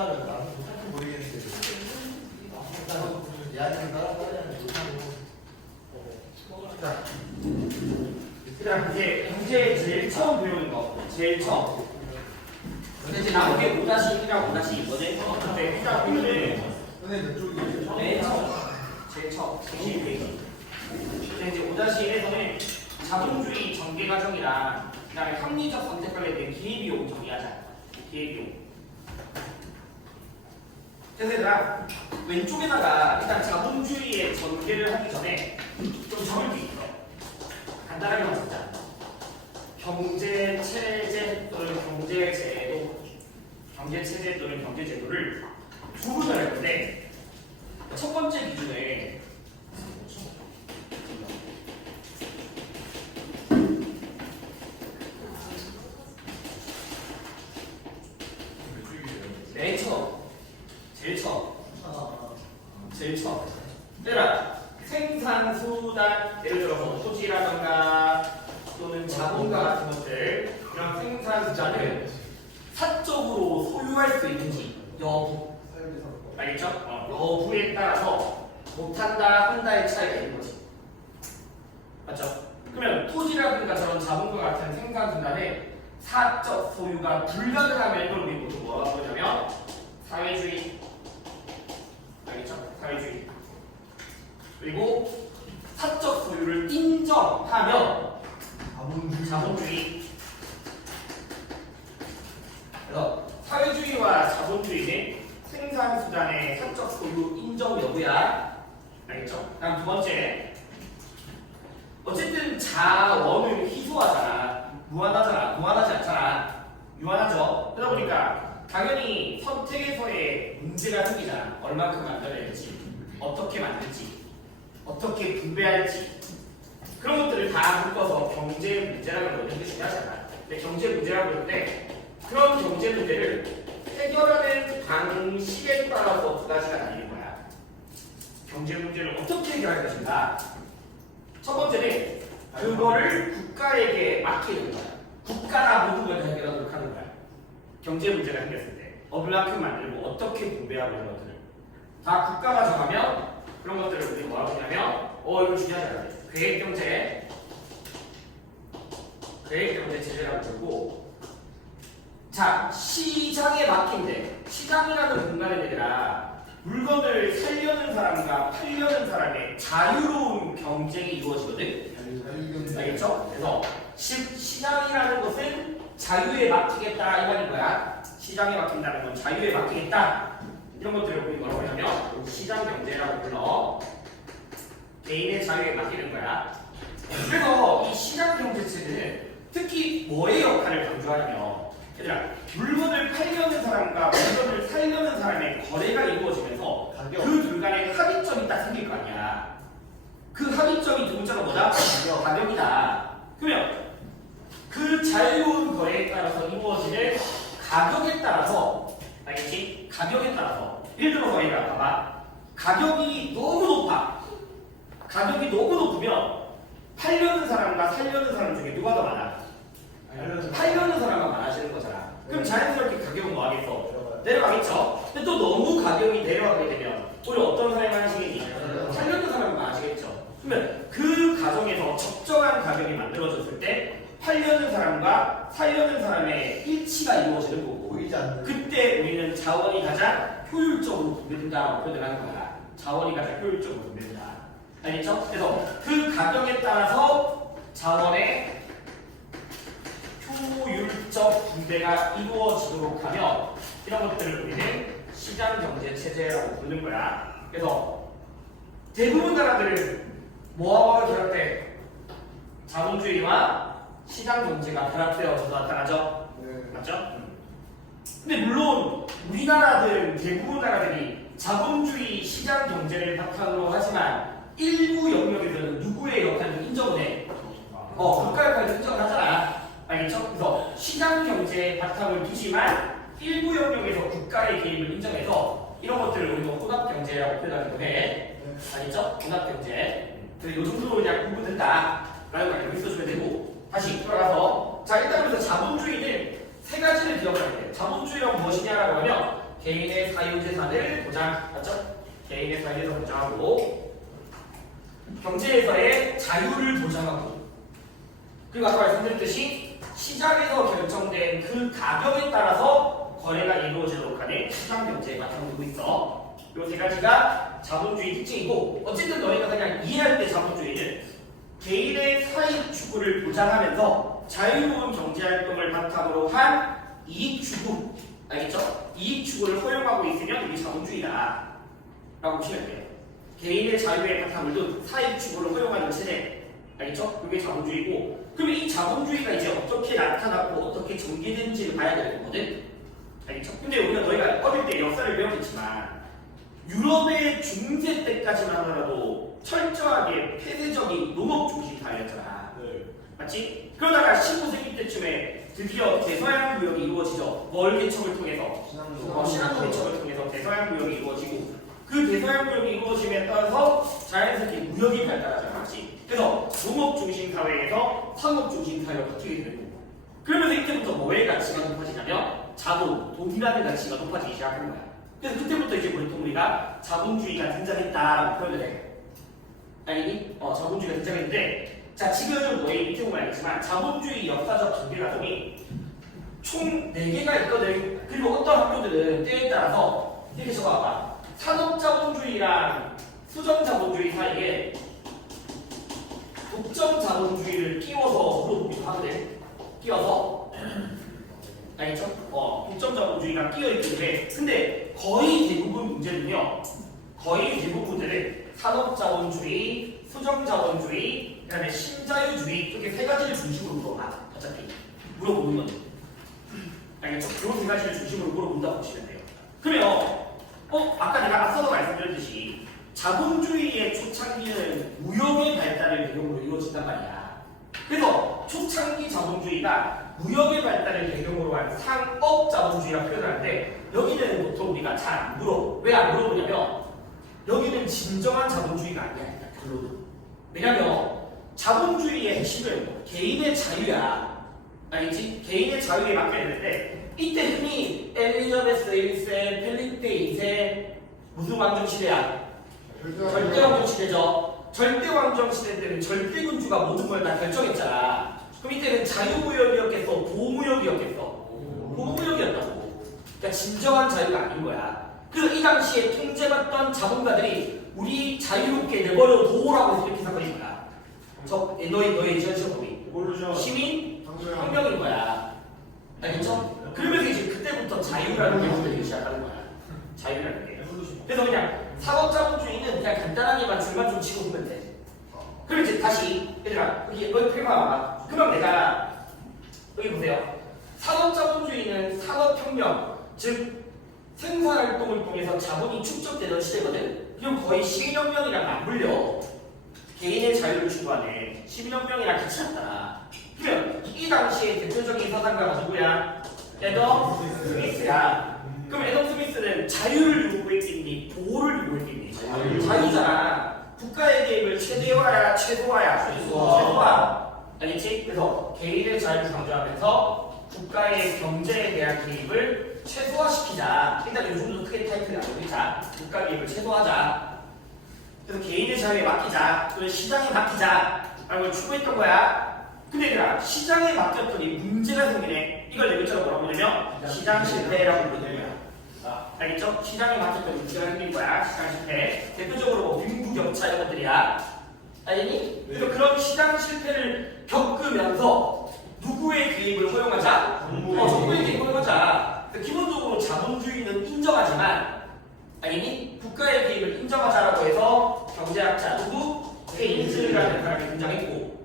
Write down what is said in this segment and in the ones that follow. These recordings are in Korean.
한다면 나는 못할지 모르겠는데 일단은 이야기를 따라가야는 못하고 자, 이제 문제 제일 처음 배우는 거. 제일 처음. 근데 이제 나온 게 5-1이랑 5-2거든. 근데 일단 오늘은 선생님 몇 쪽이에요? 제일 처음. 제일 처음. 21페이지. 근데 이제 5-1에서는 자본주의 전개 과정이랑 그다음에 합리적 선택 관련된 기회비용 정의하자. 기회비용. 그래서 얘들아 왼쪽에다가 일단 자본주의의 전개를 하기 전에 좀 적을 게 있어. 간단하게만 적자. 경제 체제 또는 경제 제도, 경제 체제 또는 경제 제도를 두 분을 할 건데 첫 번째 기준에 맨 처음, 제일 처음, 제일 처음. 얘들아 생산수단, 예를 들어서 토지라던가 또는 자본과 같은 것들, 이런 생산수단을 사적으로 소유할 수 있는지 여부, 알겠죠? 여부에 따라서 못한다, 한다의 차이가 있는 거지. 맞죠? 그러면 토지라든가 저런 자본과 같은 생산수단의 사적 소유가 불가능하면 이걸 우리 모두 뭐라고 하냐면 사회주의. 알겠죠? 사회주의. 그리고 사적 소유를 인정하면 자본주의. 그래서 사회주의와 자본주의는 생산수단의 사적 소유 인정 여부야. 알겠죠? 다음 두 번째. 어쨌든 자원은 희소하잖아. 무한하잖아. 무한하지 않잖아. 유한하죠. 그러다 보니까 당연히 선택에서의 문제가 생기잖아. 얼마큼 만들어낼지, 어떻게 만들지, 어떻게 분배할지, 그런 것들을 다 묶어서 경제 문제라고 하는 게 중요하잖아. 근데 경제 문제라고 하는데 그런 경제 문제를 해결하는 방식에 따라서 두 가지가 나뉘는 거야. 경제 문제를 어떻게 해결할 것인가. 첫 번째는 그거를 국가에게 맡기는 거야. 국가가 모든 걸 해결하도록 하는 거야. 경제 문제가 생겼을 때 얼마큼 만들고 어떻게 분배하고 이런 것들을 다 국가가 정하면 그런 것들을 우리 뭐라고 하냐면 이거 중요하잖아. 계획경제 체제라고 부르고, 자 시장에 맡긴데 시장이라는 공간에 아니라 물건을 살려는 사람과 팔려는 사람의 자유로운 경쟁이 이루어지거든. 알겠죠? 그래서 시장이라는 것은 자유에 맡기겠다 이 말인 거야. 시장에 맡긴다는 건 자유에 맡기겠다. 이런 것들을 우리 뭐라고 하냐면 시장 경제라고 불러. 개인의 자유에 맡기는 거야. 그래서 이 시장 경제 체제는 특히 뭐의 역할을 강조하냐면, 얘들아 물건을 팔려는 사람과 물건을 살려는 사람의 거래가 이루어지면서 그 둘 간에 합의점이 딱 생길 거 아니야. 그 합의점이 두 글자가 뭐다? 가격이다. 그러면 그 자유로운 거래에 따라서 이루어지는 가격에 따라서, 알겠지? 가격에 따라서 예를 들어서 얘들아 봐봐. 가격이 너무 높아. 가격이 너무 높으면 팔려는 사람과 살려는 사람 중에 누가 더 많아? 팔려는 사람만 많아지는 거잖아. 그럼 자연스럽게 가격은 뭐 하겠어? 내려가겠죠? 근데 또 너무 가격이 내려가게 되면 우리 어떤 사람이 많아지겠니? 살려는 사람이 많아지겠죠. 그러면 그 과정에서 적정한 가격이 만들어졌을 때 팔려는 사람과 살려는 사람의 일치가 이루어지는 거고, 그때 우리는 자원이 가장 효율적으로 분배된다라고 표현을 하는 거야. 자원이 가장 효율적으로 분배된다. 알겠죠? 그래서 그 가격에 따라서 자원의 효율적 분배가 이루어지도록 하면 이런 것들을 우리는 시장 경제 체제라고 부르는 거야. 그래서 대부분 나라들은 뭐와 결합돼? 자본주의와 시장 경제가 결합되어서 나타나죠. 맞죠? 근데 물론 우리나라들 대부분 나라들이 자본주의 시장 경제를 바탕으로 하지만 일부 영역에서는 누구의 역할을 인정을 해? 국가 역할을 인정을 하잖아. 알겠죠? 그래서 시장 경제에 바탕을 두지만 일부 영역에서 국가의 개입을 인정해서 이런 것들을 우리가 혼합 경제라고 표현하기도 해. 알겠죠? 혼합 경제. 그래서 이 정도로 그냥 구분된다 라는 걸 알고 있어주면 되고, 다시 돌아가서 자 일단 그래서 자본주의는 세 가지를 기억해야 돼. 자본주의란 무엇이냐라고 하면 개인의 사유재산을 보장, 맞죠? 개인의 사유재산을 보장하고 경제에서의 자유를 보장하고 그리고 아까 말씀드렸듯이 시장에서 결정된 그 가격에 따라서 거래가 이루어지도록 하는 시장경제에 바탕을 두고 있어. 이 세 가지가 자본주의 특징이고 어쨌든 너희가 그냥 이해할 때 자본주의는 개인의 사익 추구를 보장하면서 자유로운 경제활동을 바탕으로 한 이익 추구, 알겠죠? 이익 추구를 허용하고 있으면 이게 자본주의다 라고 보시면 돼요. 개인의 자유의 바탕을 둔 사익 추구를 허용하는 체제, 알겠죠? 이게 자본주의고 그러면 이 자본주의가 이제 어떻게 나타났고 어떻게 전개되는지를 봐야 되는 거거든? 알겠죠? 근데 우리가 너희가 어릴 때 역사를 배웠겠지만 유럽의 중세 때까지만 하더라도 철저하게 폐쇄적인 농업 중심 사회였잖아. 네. 맞지? 그러다가 15세기 때쯤에 드디어 대서양 무역이 이루어지죠. 월 개척을 통해서 신한도 개척을 통해서 대서양 무역이 이루어지고 그 대서양 무역이 이루어짐에 따라서 자연스럽게 무역이 발달하잖아. 맞지? 그래서 농업 중심 사회에서 상업 중심 사회로 바뀌게 되는 거고 그러면서 이때부터 뭐의 가치가 높아지냐면 자본, 돈이라는 가치가 높아지기 시작하는 거야. 그래서 그때부터 이제 보통 우리가 자본주의가 등장했다라고 표현을 해. 아니니? 자본주의가 등장했는데 자 지금 너희 밑에 보면 알겠지만 자본주의 역사적 전개 과정이 총 4개가 있거든. 그리고 어떤 학교들은 때에 따라서 이렇게 적어봐봐. 산업자본주의랑 수정자본주의 사이에 독점자본주의를 끼워서 물어보기도 하거든. 끼워서 알겠죠? 독점자본주의가 끼어있기 때문에 근데 거의 대부분 문제는요 거의 대부분들은 산업자본주의, 수정자본주의, 그 다음에 신자유주의 이렇게 세 가지를 중심으로 물어봐. 어차피 물어보는 건 알겠죠? 이 세 가지를 중심으로 물어본다고 보시면 돼요. 그러면 아까 내가 앞서서 말씀드렸듯이 자본주의의 초창기는 무역의 발달을 배경으로 이루어진단 말이야. 그래서 초창기 자본주의가 무역의 발달을 배경으로 한 상업 자본주의라고 표현하는데 여기는 보통 우리가 잘 안 물어. 왜 안 물어보냐면 여기는 진정한 자본주의가 아니야. 결론은. 왜냐면 자본주의의 핵심은 개인의 자유야. 알겠지? 개인의 자유에 맡겨야 되는데 이때 흔히 엘리자베스 1세, 펠리페 2세 무슨 왕정 시대야? 절대 왕정 시대죠. 절대 왕정 시대 때는 절대군주가 모든 걸 다 결정했잖아. 그럼 이때는 자유무역이었겠어? 보호무역이었겠어? 보호무역이었다고. 그러니까 진정한 자유가 아닌 거야. 그래서 이 당시에 통제받던 자본가들이 우리 자유롭게 내버려 둬라고 이렇게 생각하는 거야. 너의 지원시험법이 시민 혁명인 거야. 알겠죠? 그러면서 이제 그때부터 자유라는 게 생기기 시작하는 거야. 자유라는 게. 그래서 그냥 상업자본주의는 그냥 간단하게만 줄만 좀 치고 보면 돼. 그럼 이제 다시 얘들아 여기 펴봐봐. 금방 내가 여기 보세요. 산업자본주의는 산업혁명 즉 생산활동을 통해서 자본이 축적되던 시대거든. 그럼 거의 시민혁명이랑 맞물려. 개인의 자유를 추구하네. 시민혁명이랑 같이 났다. 그러면 이 당시에 대표적인 사상가가 누구야? 애덤 스미스야. 그럼 애덤 스미스는 자유를 요구했겠니? 보호를 요구했겠니? 자유잖아. 국가의 개입을 최대화야, 최소화야? 최소화. 알겠지? 그래서 개인의 자유를 강조하면서 국가의 경제에 대한 개입을 최소화시키자. 일단 요즘도 크게 타이틀이 안 보이자. 국가 개입을 최소화하자. 그래서 개인의 자유에 맡기자. 그래서 시장에 맡기자. 라는 걸 추구했던 거야. 근데 얘들아, 시장에 맡겼더니 문제가 생기네. 이걸 내 글자로 뭐라고 부르냐면 시장 실패라고 부르는 거야. 알겠죠? 시장에 맡겼더니 문제가 생긴 거야. 시장 실패. 대표적으로 뭐 빈부격차 이런 것들이야. 알겠니? 그래서 그런 시장 실패를 겪으면서 누구의 개입을 허용하자? 정부의 개입을 허용하자. 기본적으로 자본주의는 인정하지만 알겠니? 국가의 개입을 인정하자라고 해서 경제학자 누구? 케인즈라는 사람이 등장했고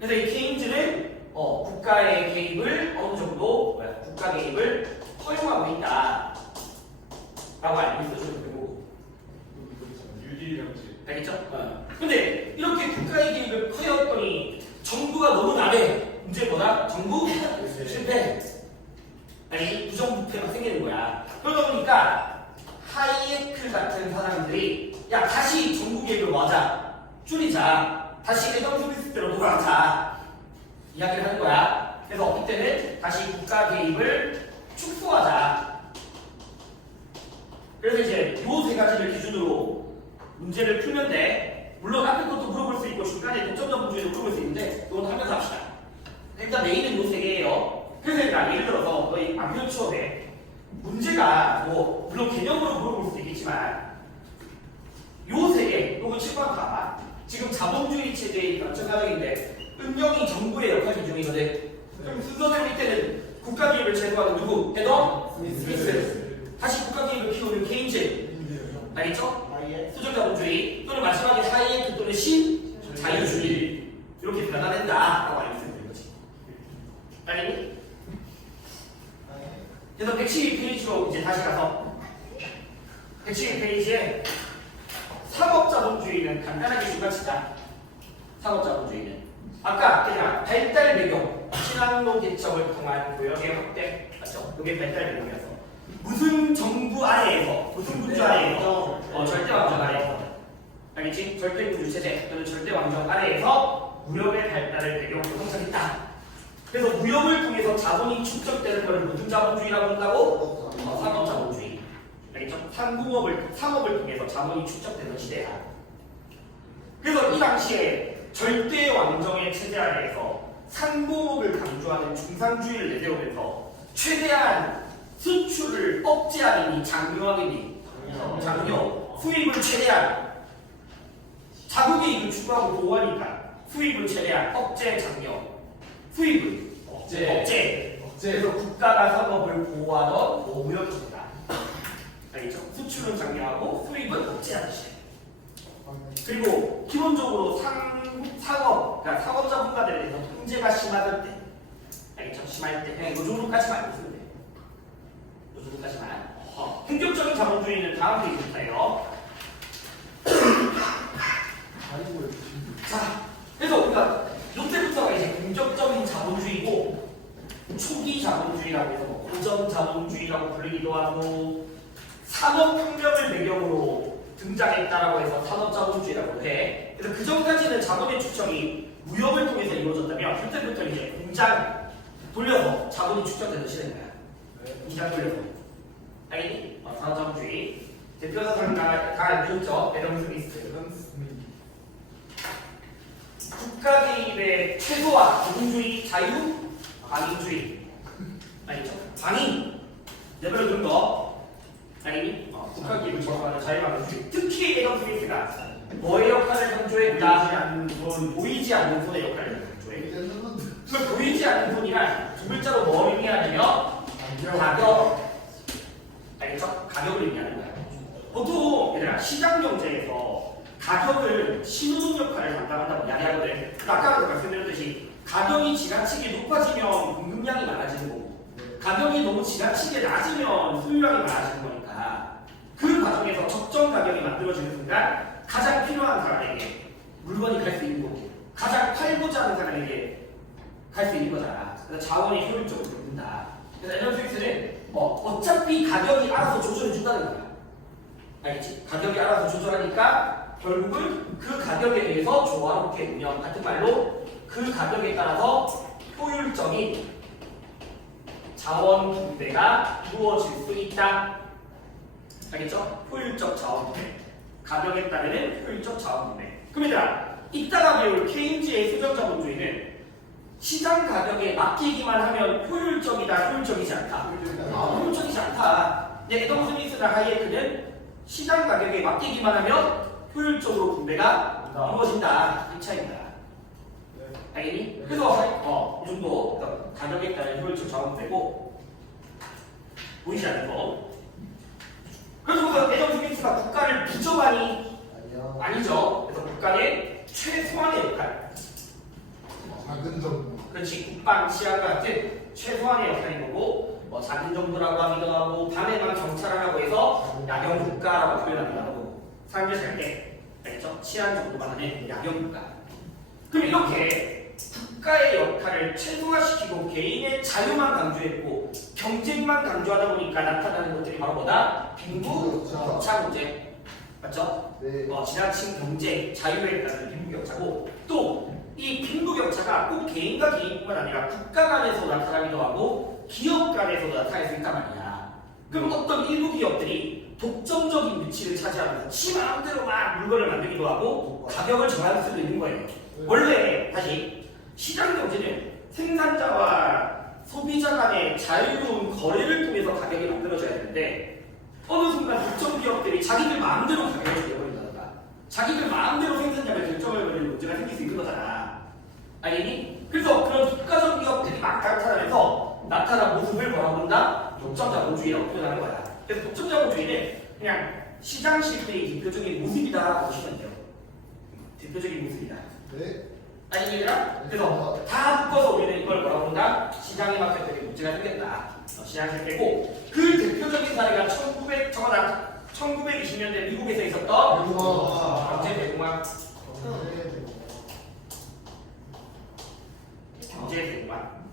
그래서 이 케인즈는 국가의 개입을 어느 정도 국가 개입을 허용하고 있다 라고 알고 있어주면 되고 유지정치. 알겠죠? 근데 이렇게 국가의 개입을 허용했더니 정부가 너무 나대. 문제 뭐다? 정부 실패. 아니 부정부패가 생기는 거야. 그러다 보니까 하이에크 같은 사람들이 야 다시 정부 개입을 하자. 줄이자. 다시 애덤 스미스대로 돌아가자. 이야기를 하는 거야. 그래서 이때는 다시 국가 개입을 축소하자. 그래서 이제 요 세 가지를 기준으로 문제를 풀면 돼. 물론 앞에 것도 물어볼 수 있고 중간에 독점적 문제도 물어볼 수 있는데 그건 하면서 합시다. 일단 메인은 요 세 개예요. 그래서 예를 들어서 너희 암표 추억에 문제가 뭐 물론 개념으로 물어볼 수도 있겠지만 요 세 개 요거 칠번 봐봐. 지금 자본주의 체제의 결정 과정인데 은영이 정부의 역할 기준이거든. 그럼 순서대로 이때는 국가 기업을 제도하는 누구? 에더 스미스. 다시 국가 기업을 키우는 케인즈. 알겠죠? 수정자본주의 또는 마지막에 하이에크 또는 신자유주의 이렇게 변화된다라고 알고 있으면 되는 거지. 알겠니? 그래서 112페이지로 이제 다시 가서 112페이지에 상업자본주의는 간단하게 중간치자. 상업자본주의는 아까 그냥 발달 배경, 신앙로 개척을 통한 교역의 확대 맞죠? 이게 발달 배경이어서 무슨 정부 아래에서 무슨 군주 아래에서 절대 왕정 아래에서 알겠지? 절대 군주 체제 또는 절대 왕정 아래에서 무역의 발달을 배경으로 형성했다. 그래서 무역을 통해서 자본이 축적되는 것을 무슨 자본주의라고 한다고? 상업자본주의. 알겠죠? 상업을 통해서 자본이 축적되는 시대야. 그래서 이 당시에 절대 왕정의 체제 아래에서 상공업을 강조하는 중상주의를 내세우면서 최대한 수출을 억제하느니 장려하느니 장려 수입을 최대한 자국의 이익을 추구하고 보호하니까 수입을 최대한 억제 장려 수입을 억제 그래서 국가가 산업을 보호하던 무역입니다. 알겠죠? 수출은 장려하고 수입은 억제하는 시대. 그리고 기본적으로 상업, 그러니까 상업자 분과들에 대해서 통제가 심하던 때, 알겠죠? 심할 때 그냥 이 정도까지만 있으면 돼요. 이 정도까지만. 행정적인 자본주의는 다음 페이지부터예요. 자, 그래서 우리가 이때부터가 이제 공적적인 자본주의고 초기 자본주의라고 해서 뭐 고전 자본주의라고 불리기도 하고 산업혁명을 배경으로 등장했다라고 해서 산업자본주의라고 해. 그래서 그 전까지는 자본의 축적이 무역을 통해서 이루어졌다면 그때부터 이제 공장 돌려서 자본이 축적되는 시대인 거야. 공장 돌려서. 알겠니? 산업자본주의. 대표자 사람 다 알려줬죠? 에덤 스미스. 국가 개입의 최소화, 공주의, 자유, 방임주의. 알겠죠? 방임. 레벨을 둔 거. 알겠니? 국가 기업을 제공하는 자유방임주의. 특히 에덤 스미스가 뭐의 역할을 강조했다? 보이지 않는 손의 역할을 강조해. 보이지 않는 손이란 두 글자로 뭐 의미하냐면 가격. 알겠죠? 가격을 의미하는 거야. 보통 얘들아 시장 경제에서 가격을 신호등 역할을 담당한다고 이야기하거든. 아까도 말씀드렸듯이 가격이 지나치게 높아지면 공급량이 많아지는 거고 가격이 너무 지나치게 낮으면 소유량이 많아지는 거니까 그 과정에서 적정 가격이 만들어지는 순간 가장 필요한 사람에게 물건이 갈 수 있는 거고 가장 팔고자 하는 사람에게 갈 수 있는 거잖아. 그래서 자원이 효율적으로 된다. 그래서 에덤 스미스는 어차피 가격이 알아서 조절해 준다는 거야. 알겠지? 가격이 알아서 조절하니까 결국은 그 가격에 대해서 조화롭게 운영 같은 말로 그 가격에 따라서 효율적인 자원 분배가 이루어질 수 있다. 알겠죠? 효율적 자원 분배. 가격에 따르는 효율적 자원 분배. 그럼 얘들아, 이따가 배울 케인즈의 수정자본주의는 시장 가격에 맡기기만 하면 효율적이다, 효율적이지 않다. 효율적이지 않다. 근데 에덤 스미스나 하이에크는 시장 가격에 맡기기만 하면 효율적으로 분배가 이루어진다. 이 차이입니다. 알겠니? 그래서 이 정도 가격에 따른 효율적 자원 분배고 보이지 않는 거. 그래서 에덤 스미스가 국가를 부정하니 아니죠. 그래서 국가의 최소한의 역할. 작은 정부. 그렇지. 국방, 치안과 같은 최소한의 역할인 거고 작은 정부라고 하기도 하고 밤에만 경찰하라고 해서 야경 국가라고 표현하기도 하고 사람들 잘 때 알겠죠? 치안 정도만 하는 야경 국가. 그럼 이렇게 국가의 역할을 최소화시키고 개인의 자유만 강조했고 경쟁만 강조하다 보니까 나타나는 것들이 바로 뭐다? 빈부 격차 문제. 맞죠? 네. 지나친 경쟁, 자유에 따른 빈부 격차고 또 이 빈부 격차가 꼭 개인과 개인뿐만 아니라 국가 간에서 나타나기도 하고 기업 간에서도 나타날 수 있단 말이야. 그럼 어떤 일부 기업들이 독점적인 위치를 차지하면서 지 마음대로 막 물건을 만들기도 하고 가격을 정할 수도 있는 거예요. 원래 다시 시장 경제는 생산자와 소비자 간의 자유로운 거래를 통해서 가격이 만들어져야 되는데 어느 순간 독점 기업들이 자기들 마음대로 가격을 내버린다던가 자기들 마음대로 생산량을 결정을 벌이는 문제가 생길 수 있는 거잖아. 알겠니? 그래서 그런 국가적 기업들이 막 나타난 모습을 뭐라고 한다? 독점자본주의라고 표현하는 거야. 그래서 독점자본주의는 그냥 시장 실패의 대표적인 모습이다 보시면 돼요. 대표적인 모습이다. 네. 아니 얘들아? 그래서 다 묶어서 우리는 이걸 뭐라고 한다? 시장에 맞게 문제가 생겼다. 시장 실패고 그 대표적인 사례가 1920년대 미국에서 있었던 경제 대공황. 경제 대공황.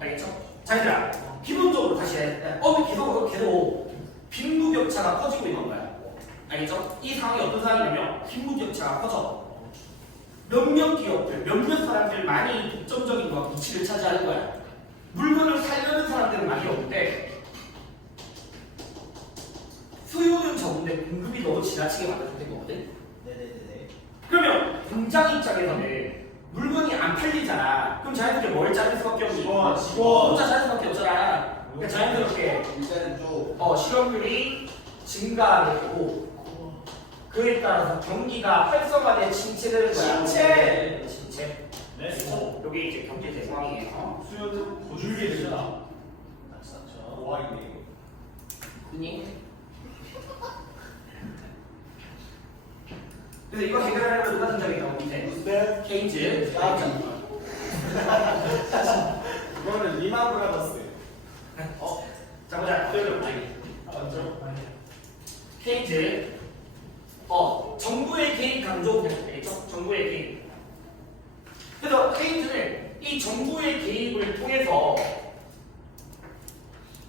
알겠죠? 자 얘들아 기본적으로 다시 계속 빈부격차가 커지고 있는 거야. 알겠죠? 이 상황이 어떤 상황이냐면 빈부격차가 커져. 몇몇 기업들, 몇몇 사람들만이 독점적인 위치를 차지하는 거야. 물건을 사려는 사람들은 많이 없는데 수요는 적은데 공급이 너무 지나치게 많아진 거거든. 네네네. 그러면 공장 입장에서는 물건이 안 팔리잖아. 그럼 자연스럽게 뭘 자를 수밖에 없니? 혼자 자를 수밖에 없잖아. 그러니까 자연스럽게 일자리 쪽. 실업률이 증가하게 되고 그에 따라서 경기가 활성화된 침체되는 거야. 침체. 네. 여기 이제 경제 대상황이에요. 수요는 고줄게 되잖아. 맞죠. 오하이네. 그니? 그래서 이거 해결하려면 누가 등장했다고 밑에? 케인즈. 그거는 리만 브라더스. 자 보자. 맞죠? 케인즈. 정부의 개입 강조 되겠죠? 정부의 개입. 그래서 케인즈는 이 정부의 개입을 통해서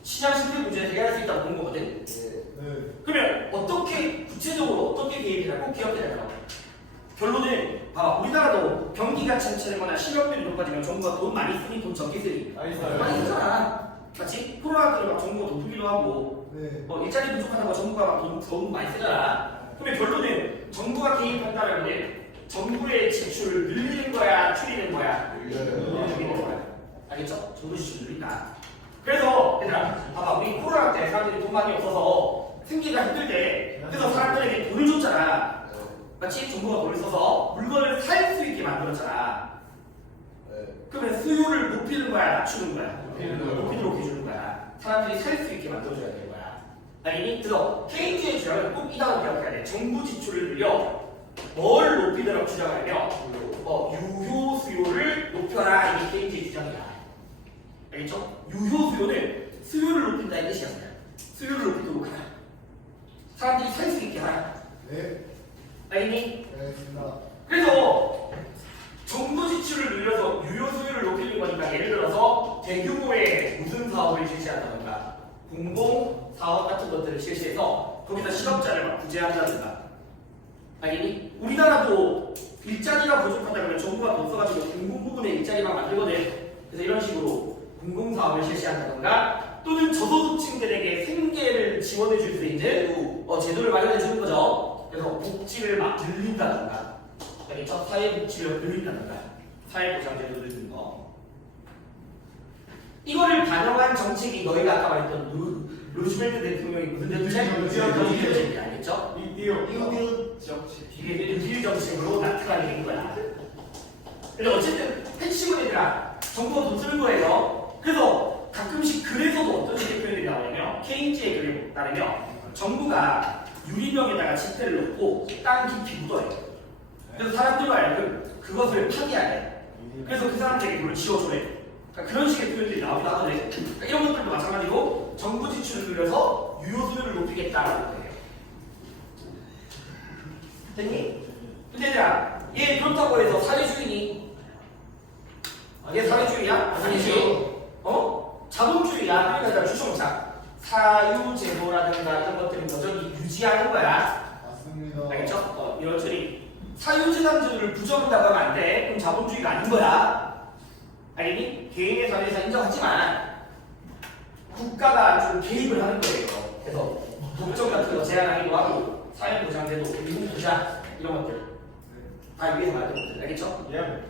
시장 실패 문제를 해결할 수 있다고 본 거거든. 네. 그러면 구체적으로 어떻게 개입이 꼭 기억해야 될까? 결론은 봐봐. 우리나라도 경기가 침체되거나 실업률이 높아지면 정부가 돈 많이 쓰니 돈 적게 쓰니 많이 많이 쓰잖아. 맞지? 코로나 때문에 막 정부가 돈 풀기도 하고 네. 일자리 부족하다고 정부가 막 돈 많이 쓰잖아. 그러면 결론은 정부가 개입한다면 정부의 지출을 늘리는 거야, 줄이는 거야? 늘리는 거야. 알겠죠? 정부 지출 늘린다. 그래서 얘들아, 봐봐. 우리 코로나 때 사람들이 돈 많이 없어서 생기가 힘들 때 그래서 사람들에게 돈을 줬잖아. 마치 정부가 돈을 써서 물건을 살 수 있게 만들었잖아. 그러면 수요를 높이는 거야, 낮추는 거야? 높이도록 해주는 거야. 사람들이 살 수 있게 만들어줘야 되는 거야. 알겠니? 그래서 케인즈의 주장은 꼭 이 단어 기억해야 돼. 정부 지출을 늘려 뭘 높이도록 주장하냐면 유효 수요를 높여라. 이게 케인즈의 주장이야. 알겠죠? 유효 수요는 수요를 높인다 이 뜻이야. 수요를 높이도록 하라. 사람들이 살 수 있게 하라. 네. 알겠니? 네, 알겠습니다. 그래서 정부 지출을 늘려서 유효 수요를 높이는 거니까 예를 들어서 대규모의 무슨 사업을 실시한다던가 공공 사업 같은 것들을 실시해서 거기서 실업자를 막 구제한다든가. 알겠니? 우리나라도 일자리가 부족하다 그러면 정부가 돈 써가지고 공공 부분에 일자리만 만들거든. 그래서 이런 식으로 공공 사업을 실시한다던가 또는 저소득층들에게 생계를 지원해 줄 수 있는 제도를 마련해 주는 거죠. 그래서 복지를 막 늘린다던가. 알겠죠? 사회복지를 늘린다던가. 사회보장제도를 늘리는 거. 이거를 반영한 정책이 너희가 아까 말했던 루즈벨트 대통령이 무슨 정책? 뉴딜 정책이 알겠죠? 이웃 정치. 이게 뉴딜 정책으로 나타나게 된 거야. 근데 어쨌든 핵심은 얘들아 정부가 돈 쓰는 거예요. 그래서 가끔씩 글에서도 어떤 식의 표현이 나오냐면 케인즈의 글에 따르면 정부가 유리병에다가 지폐를 넣고 땅 깊이 묻어요. 그래서 사람들과 하여금 그것을 파괴하래. 그래서 그 사람들에게 그걸 지워줘래. 그러니까 그런 식의 표현들이 나오기도 하거든. 그러니까 이런 것들도 마찬가지로 정부 지출을 늘려서 유효 수요를 높이겠다라고 해요. 됐니? 근데 얘들아, 얘 그렇다고 해서 사회주의니? 얘 사회주의야? 아니지. 자본주의야. 그러니까 주종자 사유제도라든가 이런 것들은 여전히 유지하는 거야. 맞습니다. 알겠죠? 이런 처리. 사유재산제도를 부정한다고 하면 안 돼. 그럼 자본주의가 아닌 거야. 알겠니? 개인의 사회에서 인정하지만 국가가 좀 개입을 하는 거예요. 그래서 독점 같은 거 제한하기도 하고 사회보장제도, 미국부자 이런 것들 다 위에서 말하는 것들 알겠죠? 예.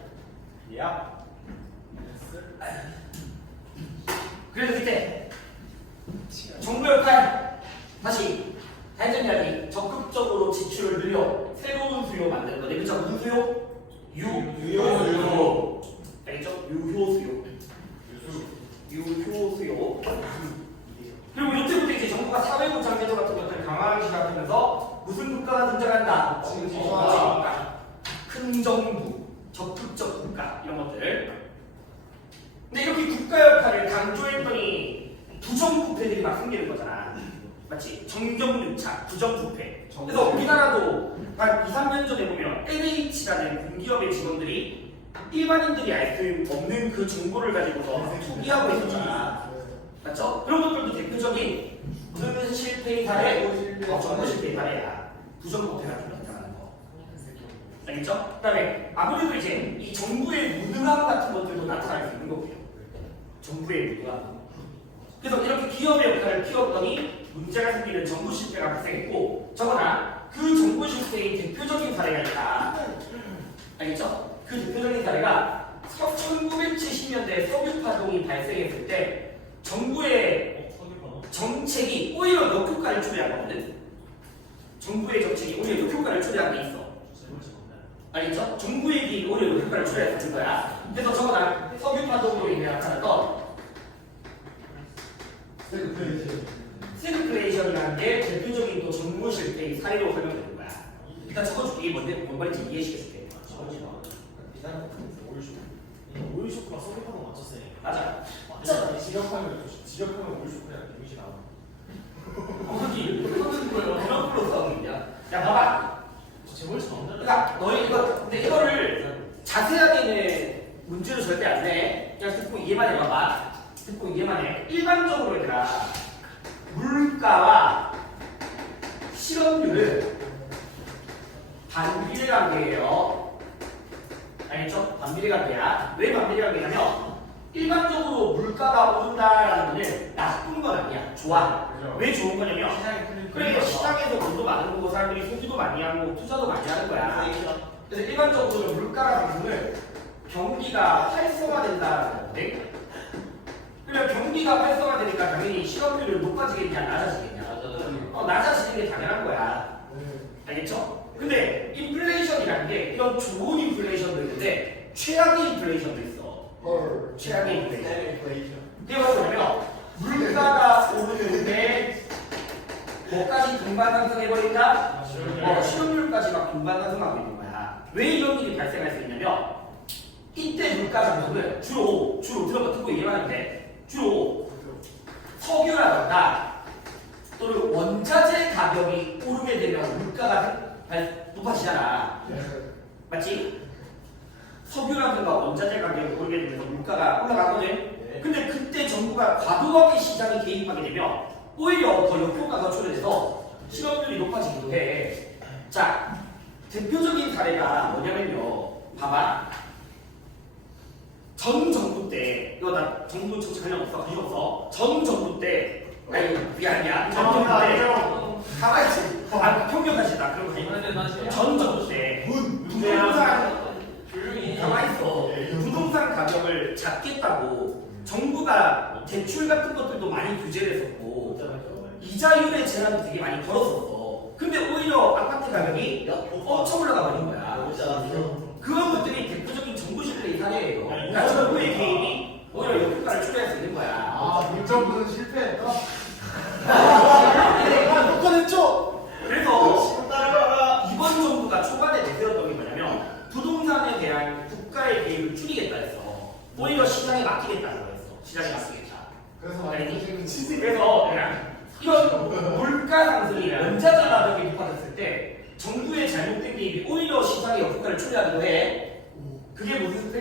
그래서 그때 정부 역할 다시 다른 이야기 적극적으로 지출을 늘려 새로운 수요 만드는 거네. 그죠? 무슨 수요? 유효. 알겠죠? 유효 수요. 유효 수요. 그리고 이때부터 이제 정부가 사회보장제도 같은 것들을 강화하기 시작하면서 무슨 국가가 등장한다? 국가. 큰 정부, 적극적 국가 이런 것들. 근데 이렇게 국가 역할을 강조했더니 부정부패들이 막 생기는 거잖아. 맞지? 정경유착, 부정부패. 그래서 우리나라도 한 2, 3년 전에 보면 LH라는 공기업의 직원들이 일반인들이 알 수 없는 그 정보를 가지고서 투기하고 있었잖아. 맞죠? 그런 것들도 대표적인 무슨 실패의 사례, 정보 실패의 사례야. 부정부패 같은 거 등장하는 거. 알겠죠? 그 다음에 아무래도 이제 이 정부의 무능함 같은 것들도 나타날 수 있는 거고요. 정부의 무능함. 그래서 이렇게 기업의 역할을 키웠더니 문제가 생기는 정부 실패가 발생했고, 저거나 그 정부 실패의 대표적인 사례가 있다. 알겠죠? 그 대표적인 사례가 1970년대 석유파동이 발생했을 때 정부의 정책이 오히려 역효과를 초래한 거거든. 정부의 정책이 오히려 역효과를 초래한 게 있어. 알겠죠? 정부의 기획이 오히려 역효과를 초래했는 거야. 그래서 저거나 석유파동으로 인해 나타났던 스태그플레이션이라는 게 대표적인 또 정부 실패의 사례로 설명되는 거야. 일단 적어줄게. 이게 뭔데? 뭔 말인지 이해시켜줄게. 오일 쇼크가 서비스하고 맞췄어요. 맞아. 맞잖아. 지력하면 오일 쇼크야. 이미지 나와. 어디? 그런 걸로 싸우는냐? 야, 봐봐. 제 머리에서 나온다. 그러니까 너희 이거 근데 이거를 자세하게는 문제로 절대 안 내. 그냥 듣고 이해만 해봐봐. 듣고 이해만 해. 일반적으로 얘들아 물가와 실업률은 반비례 관계예요. 알겠죠? 반비례 관계야. 왜 반비례 관계냐면 일반적으로 물가가 오른다라는 거는 나쁜 건 아니야. 좋아. 왜 좋은 거냐면 그러니까 시장에서 돈도 많은 거고 사람들이 소비도 많이 하고 투자도 많이 하는 거야. 그래서 일반적으로 물가 상승은 경기가 활성화된다는 건데, 그러면 경기가 활성화되니까 당연히 실업률은 높아지겠냐 낮아지겠냐? 낮아지는 게 당연한 거야. 알겠죠? 근데 인플레이션이라는 게 이런 좋은 인플레이션도 있는데 최악의 인플레이션도 있어. 최악의 인플레이션. 그게 뭐냐면 물가가 오르는데 뭐까지 동반 상승해버린다? 실업률까지 막 동반 상승하고 있는 거야. 왜 이런 일이 발생할 수 있냐면 이때 물가 상승은 주로 들어봐 듣고 이해하면 돼. 주로 석유라든가 또는 원자재 가격이 오르게 되면 물가가 높아지잖아. 맞지? 석유라든가 원자재 가격이 오르게 되면서 물가가 올라가거든. 근데 그때 정부가 과도하게 시장에 개입하게 되면 오히려 더 역효과가 초래돼서 실업률이 높아지기도 해. 자, 대표적인 사례가 뭐냐면요. 봐봐. 전 정부 때, 이거 나 정부 정책 관련 없어, 관심 없어. 전 정부 때, 아니, 미안이야. 전 정부 때, 가만히 있어. 평균까지 나 그런 거 아니야. 전 정부 때, 부동산, 가만히 있어. 부동산 가격을 잡겠다고 정부가 대출 같은 것들도 많이 규제를 했었고, 이자율의 제한도 되게 많이 걸었었어. 근데 오히려 아파트 가격이 엄청 올라가 버린 거야. 그런 것들이 대표적인 정부 실패의 사례예요. 그러니까 정부의 개입이 오히려 역효과를 초래할 수 있는 거야. 문정부는 실패했다. 녹화됐죠? 그래서 이번 정부가 초반에 내세웠던 게 뭐냐면 부동산에 대한 국가의 개입을 줄이겠다 했어. 오히려 시장에 맡기겠다고 했어. 시장에 맡기겠다. 그래서 그냥 이런 물가 상승이 원자재 가격이 높아졌을 때 정부의 잘못된 개입이 오히려 시장의 역효과를 초래하기도 해. 그게 무슨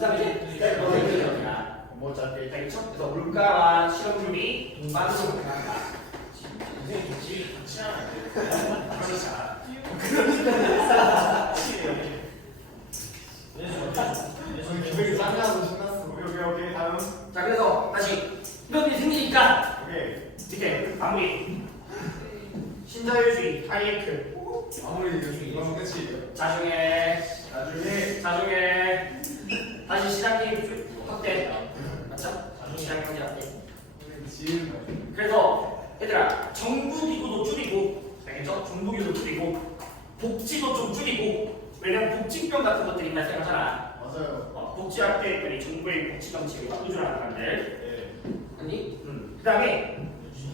상이지? 스태그플레이션이야. 뭐 짧게 알겠죠? 그래서 물가와 실업률이 동반으로 변한다. 선생님 같이 하면 저희 기백이 짱나서 신났어. 오케이 다음. 자, 그래서 다시 이런 일이 생기지 신자유주의 하이에크. 아무리 이거는 끝이 자중해. 나중에 다시 시장님 확대. 맞죠? 시장님 확대. 지은 말. 그래서 얘들아 정부기구도 줄이고, 알겠죠? 정부기구도 줄이고, 복지도 좀 줄이고. 왜냐면 복지병 같은 것들이 발생하잖아. 맞아요. 복지할 때 했더니 정부의 복지 정책이 바꾸주라는 사람들. 아니? 그 다음에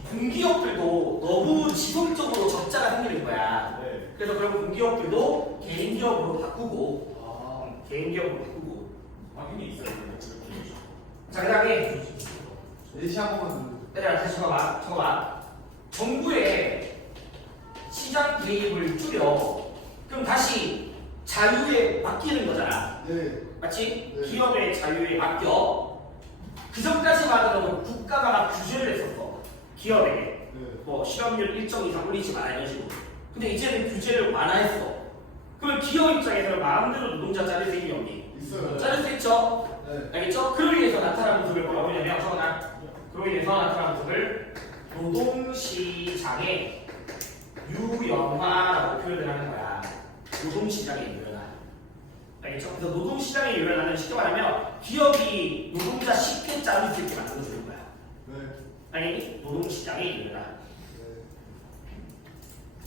공기업들도 너무 지속적으로 적자가 생기는 거야. 네. 그래서 그런 공기업들도 개인기업으로 바꾸고, 아, 개인기업으로 바꾸고. 확인이 있어요. 자, 그 다음에 예시 한 번만 얘들아 다시 잠깐만. 정부의 시장 개입을 줄여. 그럼 다시 자유에 맡기는 거잖아. 네. 맞지? 네. 기업의 자유에 맡겨. 그 전까지만 해도 국가가 막 규제를 했었어. 기업에게. 네. 뭐 실업률 일정 이상 올리지 마라 이런 식으로. 근데 이제는 규제를 완화했어. 그러면 기업 입장에서는 마음대로 노동자 자를 수 있니 없니? 있어요. 자를 수 있죠. 네. 알겠죠? 그로 인해서 나타난 모습을 뭐라고 하냐면 그로 인해서 나타난 모습을 노동시장의 유연화라고 표현을 하는 거야. 노동시장의 유연화. 알겠죠? 그래서 노동시장의 유연화는 쉽게 말하면 기업이 노동자 쉽게 자를 수 있게 만들어주는 거야. 네. 아니 노동시장의 유연화. 네.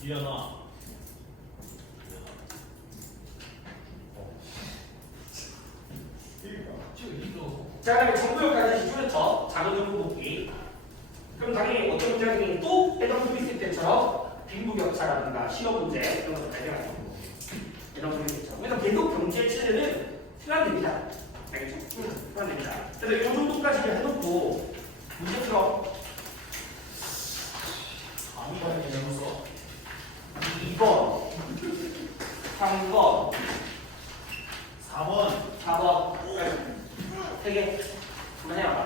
이현아. 자, 그다음에 정부역까지 줄였죠. 자본주의 복귀. 그럼 당연히 어떤 문제가 생기면 또 애덤 스미스 때처럼 빈부격차라든가 실업 문제 이런 것도 발생할 수 있고. 애덤 스미스 때처럼. 그래서 계속 경제 체제는 순환됩니다. 알겠죠? 순환됩니다. 그래서 이 정도까지 해놓고 문제처럼 2번, 3번, 4번, 3개 한번 해봐봐.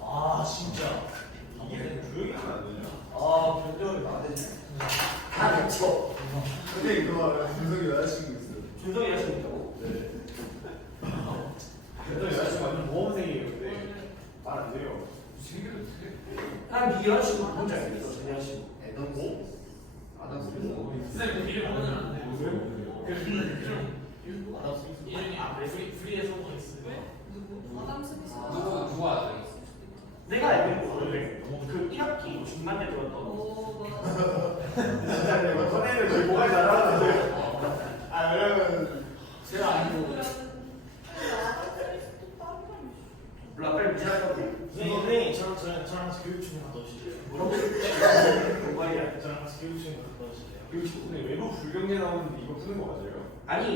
아 진짜. 이게 조용히 하면 안 되냐? 아, 변경이 안 되네. 다 됐죠? 근데 그거 준석이 여자친구 있어요. 준성이 여자친구 있다고? 네. 근데 여자친구 완전 모험생이에요. 근데 말 안 돼요. 난네 여자친구 뭔지 알겠어. 내 여자친구. 애덤 스미스. 아담 스미스. 선생님 이름 보면 안 돼. 아담 스미스. 이름이 프리에서 뭐 있어요? 누구 알아? 내가 알고 있는 거는 그 1학기 중반에 들었던 진짜 내가 선생님은 저희 뭐가 잘하는데. 아, 왜냐면 제가 알고 몰라 빨리 무시할 건데 선생님 저랑 같이 교육충 갔다 오실래요? 뭐라고? 뭐야? 저랑 같이 교육충 갔다 오실래요? 근데 외부 불경제 나오는데 이거 푸는 거 맞아요? 아니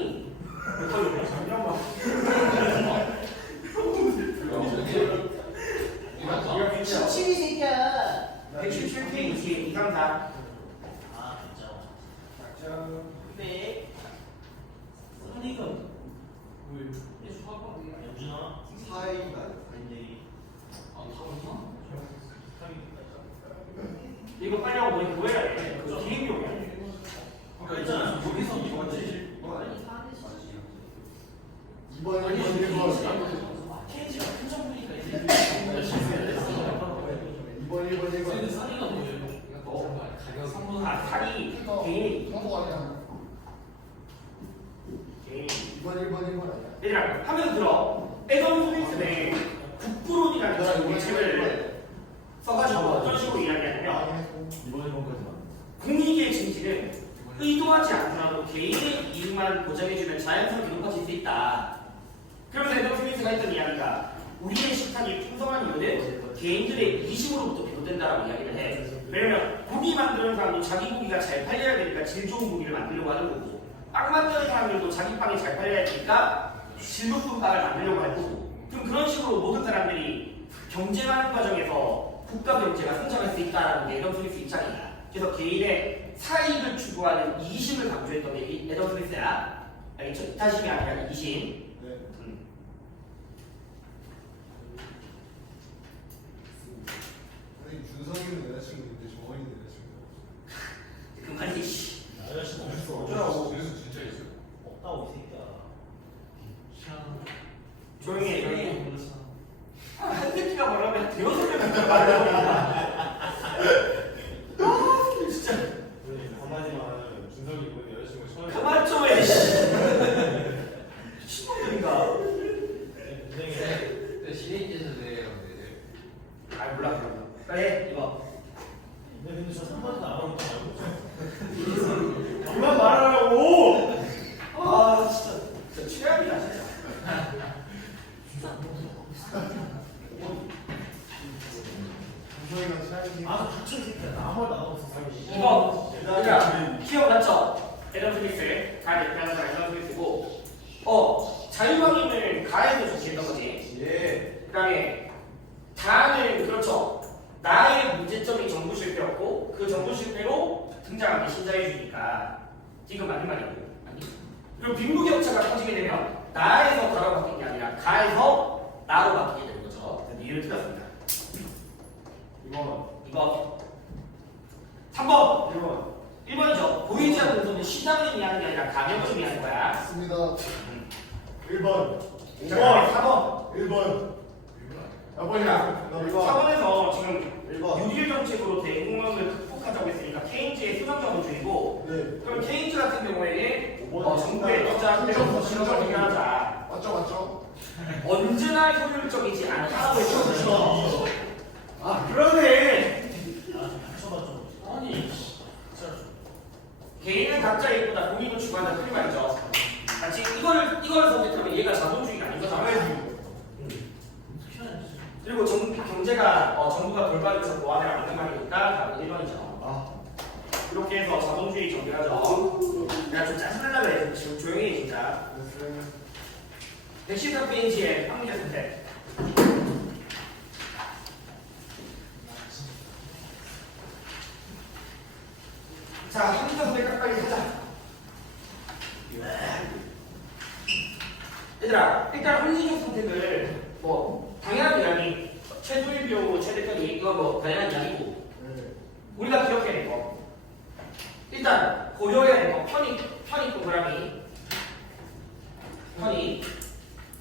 몇 번이냐? 잠깐만. 이거 이거 진짜. 치미 새끼야. 117페이지 2, 3, 4 아 진짜. 네. 선이건 연준아. 사이가 근데 이거 빨리 하고 너희 그거 해야 돼. 그거 기획용이야. 그랬잖아. 여기서 이거지. 2번, 1번. 케이지가 큰 정부니까 이제 2번, 1번, 1번. 선이가 뭐예요? 아 살이 개인이 성공 아니야. 개인이 2번, 1번, 1번 아니야. 얘들아 하면 들어. 애덤 스미스의 국부론이라는 책을 써가지고 어떤 식으로 이야기하냐면 2번, 1번까지만. 공익의 증진은 의도하지 않더라도 개인의 이익만 보장해주면 자연스럽게 높아질 수 있다. 그러면서 애덤 스미스가 했던 이야기가 우리의 식탁이 풍성한 이유는 개인들의 이기심으로부터 비롯된다라고 이야기를 해. 왜냐면 고기 만드는 사람도 자기 고기가 잘 팔려야 되니까 질 좋은 고기를 만들려고 하는 거고, 빵 만드는 사람들도 자기 빵이 잘 팔려야 되니까 질 높은 빵을 만들려고 할 거고. 그럼 그런 식으로 모든 사람들이 경쟁하는 과정에서 국가 경제가 성장할 수 있다라는 게 애덤 스미스 입장이야. 그래서 개인의 사익을 추구하는 이기심을 강조했던 게 애덤 스미스야. 알겠죠? 이타심이 아니라 이기심. 네. 선생님, 준석이는 여자친구인데 정원이는 여자친구. 그만해 씨. 여자친구 없어. 어쩌라고. 진짜 있어요. 없다고 이 새끼야. 조용히 해. 조용히 해. 한 새끼가 진짜 한마디만 하면 준석이 본 여자친구 처음에 그만 좀 해. 신놈인가? 그 신인지에서 내요. 아 몰라 그럼. 그래 이거. 근데 저 3번도 안 하고 그만 말하라고. 아 진짜 최악이다 진짜. 준성이랑 최악이. 아, 닥쳐 이 새끼야. 나 아무 말도 안 하고 있어. 이거 그러니까 기억났죠? 에너지믹스 잘 얘기하는 사람 에너지믹스고 자유방임을 가해서 조치했던 거지. 예. 그다음에 다는 그렇죠. 나의 문제점이 정부 실패였고 그 정부 실패로 등장한 게 신자유주의니까 지금 맞는 말이고 아니. 그리고 빈부격차가 커지게 되면 나에서 가로 바뀐 게 아니라 가에서 나로 바뀌게 되는 거죠. 이해를 틀렸습니다. 2번 3번 1번 1번이죠. 보이지 않는 손은 시장을 의미하는 게 아니라 가격을 의미하는 거야. 맞습니다. 1번. 자, 4번 1번. 그러니까 4번에서 지금 1번. 뉴딜 정책으로 대공황을 극복하자고 했으니까 케인즈의 수정자본주의고 네. 그럼 케인즈 같은 경우에는 오번. 정부의 투자한테 실험을 해결하자. 맞죠. 언제나 효율적이지 않다고 했죠. 아, 그러네. 닥쳐봐 좀. 아니, 진짜. 개인은 각자의 일보다 본인을 주관한다 틀린 말이죠. 같이 이걸 선택하면 얘가 자본주의가 아닌 거잖아. 어떻게 해야 되지? 그리고 정부가 돌봐줘서 보완해야 맞는 말이니까 답은 1번이죠. 아. 이렇게 해서 자본주의 정리하죠. 내가 좀 짜증나려고 해. 지금 조용히 해 진짜. 113페이지에 합리적 선택. 자, 합리적 선택 빨리 하자. 얘들아, 일단 합리적 선택을 뭐 당연한 이야기, 최소의 비용으로 최대까지 이거 뭐 당연한 이야기고 우리가 기억해야 될 거. 일단 고려해야 될 거. 편익 동그라미.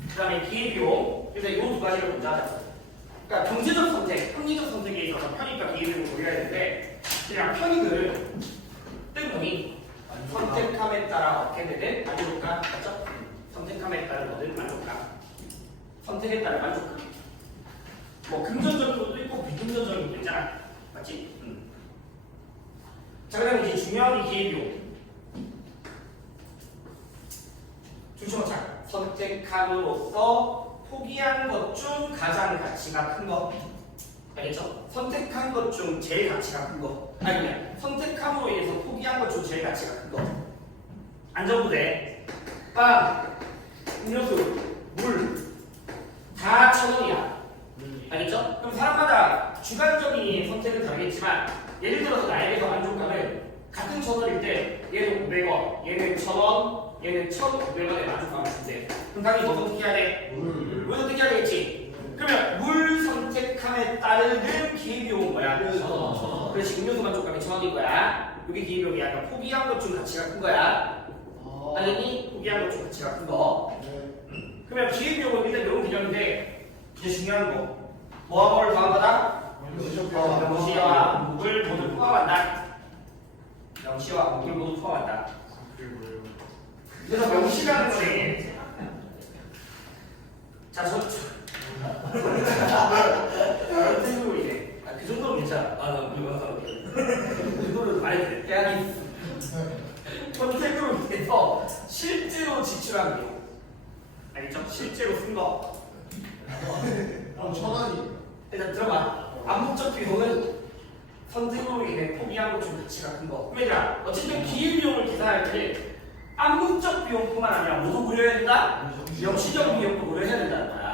그다음에 기회비용. 그래서 이 두 가지를 먼저 하자. 그러니까 경제적 선택, 합리적 선택에 있어서 편익과 기회비용을 고려해야 되는데 그냥 편익을 뜬금이 선택함에 따라 얻게 되는 만족감, 맞죠? 선택함에 따른 얻은 만족감. 선택에 따른 만족감. 뭐 긍정적인 것도 있고 비긍정적인 것도 있잖아. 맞지? 자, 그다음에 이제 중요한 게 기회비용. 중심어창. 선택함으로써 포기한 것 중 가장 가치가 큰 거. 알겠죠? 선택한 것 중 제일 가치가 큰 거. 아니면 선택함으로 인해서 포기한 것 중 제일 가치가 큰 거. 안전부대, 빵, 음료수, 물, 다 1,000원이야. 알겠죠? 그럼 사람마다 주관적인 선택은 다르겠지만 예를 들어서 나에게서 만족감은 같은 1,000원일 때 얘는 500원, 얘는 1,000원, 얘는 1,500원의 만족감을 준대. 그럼 당연히 뭐 선택해야 돼? 물 선택해야 되겠지? 그러면 물 선택함에 따르는 기회비용은 뭐야? 1,000원. 그렇지, 음료수 만족감이 1,000원인 거야. 이게 기회비용이야. 그러니까 포기한 것 중 가치가 큰 거야. 당연히 포기한 것 중 가치가 큰 거. 그러면 기회비용은 일단 이런 개념인데 이제 중요한 거. 뭐와 뭐를 더한 거다? 명시와 목을 모두 포함한다. 명시와 목을 모두 포함한다. 그래서 명시라는 거는 자, 선택으로 이래. 그 정도는 괜찮아. 그 정도는 많이 그래. 대학이 선택으로 인해서 실제로 지출한 비용. 알겠죠? 실제로 쓴 거. 그럼 1,000원이. 일단 들어봐. 암묵적 비용은 선택으로 인해 포기한 것 중 가치가 큰 거. 그럼 얘들아, 어쨌든 기회비용을 계산할 때 암묵적 비용뿐만 아니라 뭐도 고려해야 된다? 영시적 비용도 고려해야 된다는 거야.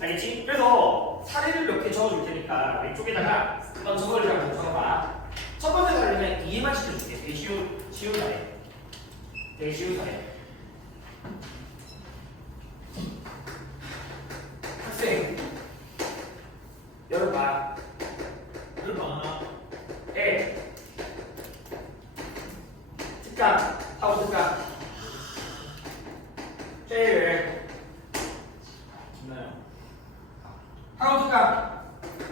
알겠지? 그래서 사례를 몇 개 적어줄 테니까 왼쪽에다가 한번 적어주라고 적어봐. 첫 번째 사례는 이해만 시켜줄게. 되게 쉬운 사례. 되게 쉬운 사례. 학생 여러봐. 특강 하고 특강 제일 있나요? 하고 특강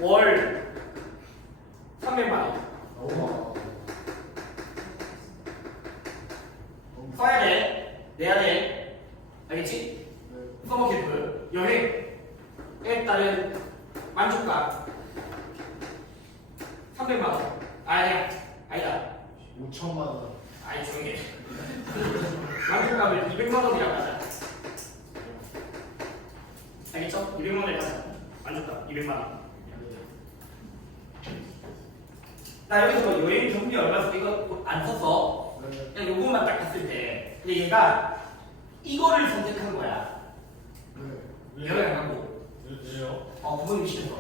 월 300만 원 써야 돼, 내야 돼, 알겠지? 서머캠프 여행에 따른 만족감 300만 원. 아니다. 5천만 원. 아니 조용히 해. 만족감을 200만 원이라고 하자. 알겠죠? 200만 원에 가자. 만족감 200만 원. 나 여기서 뭐 여행 경비 얼마 써 이거 안 썼어. 그냥 요것만 딱 봤을 때. 근데 얘가 이거를 선택한 거야. 여행 안 가고. 왜요? 부모님 시켜서.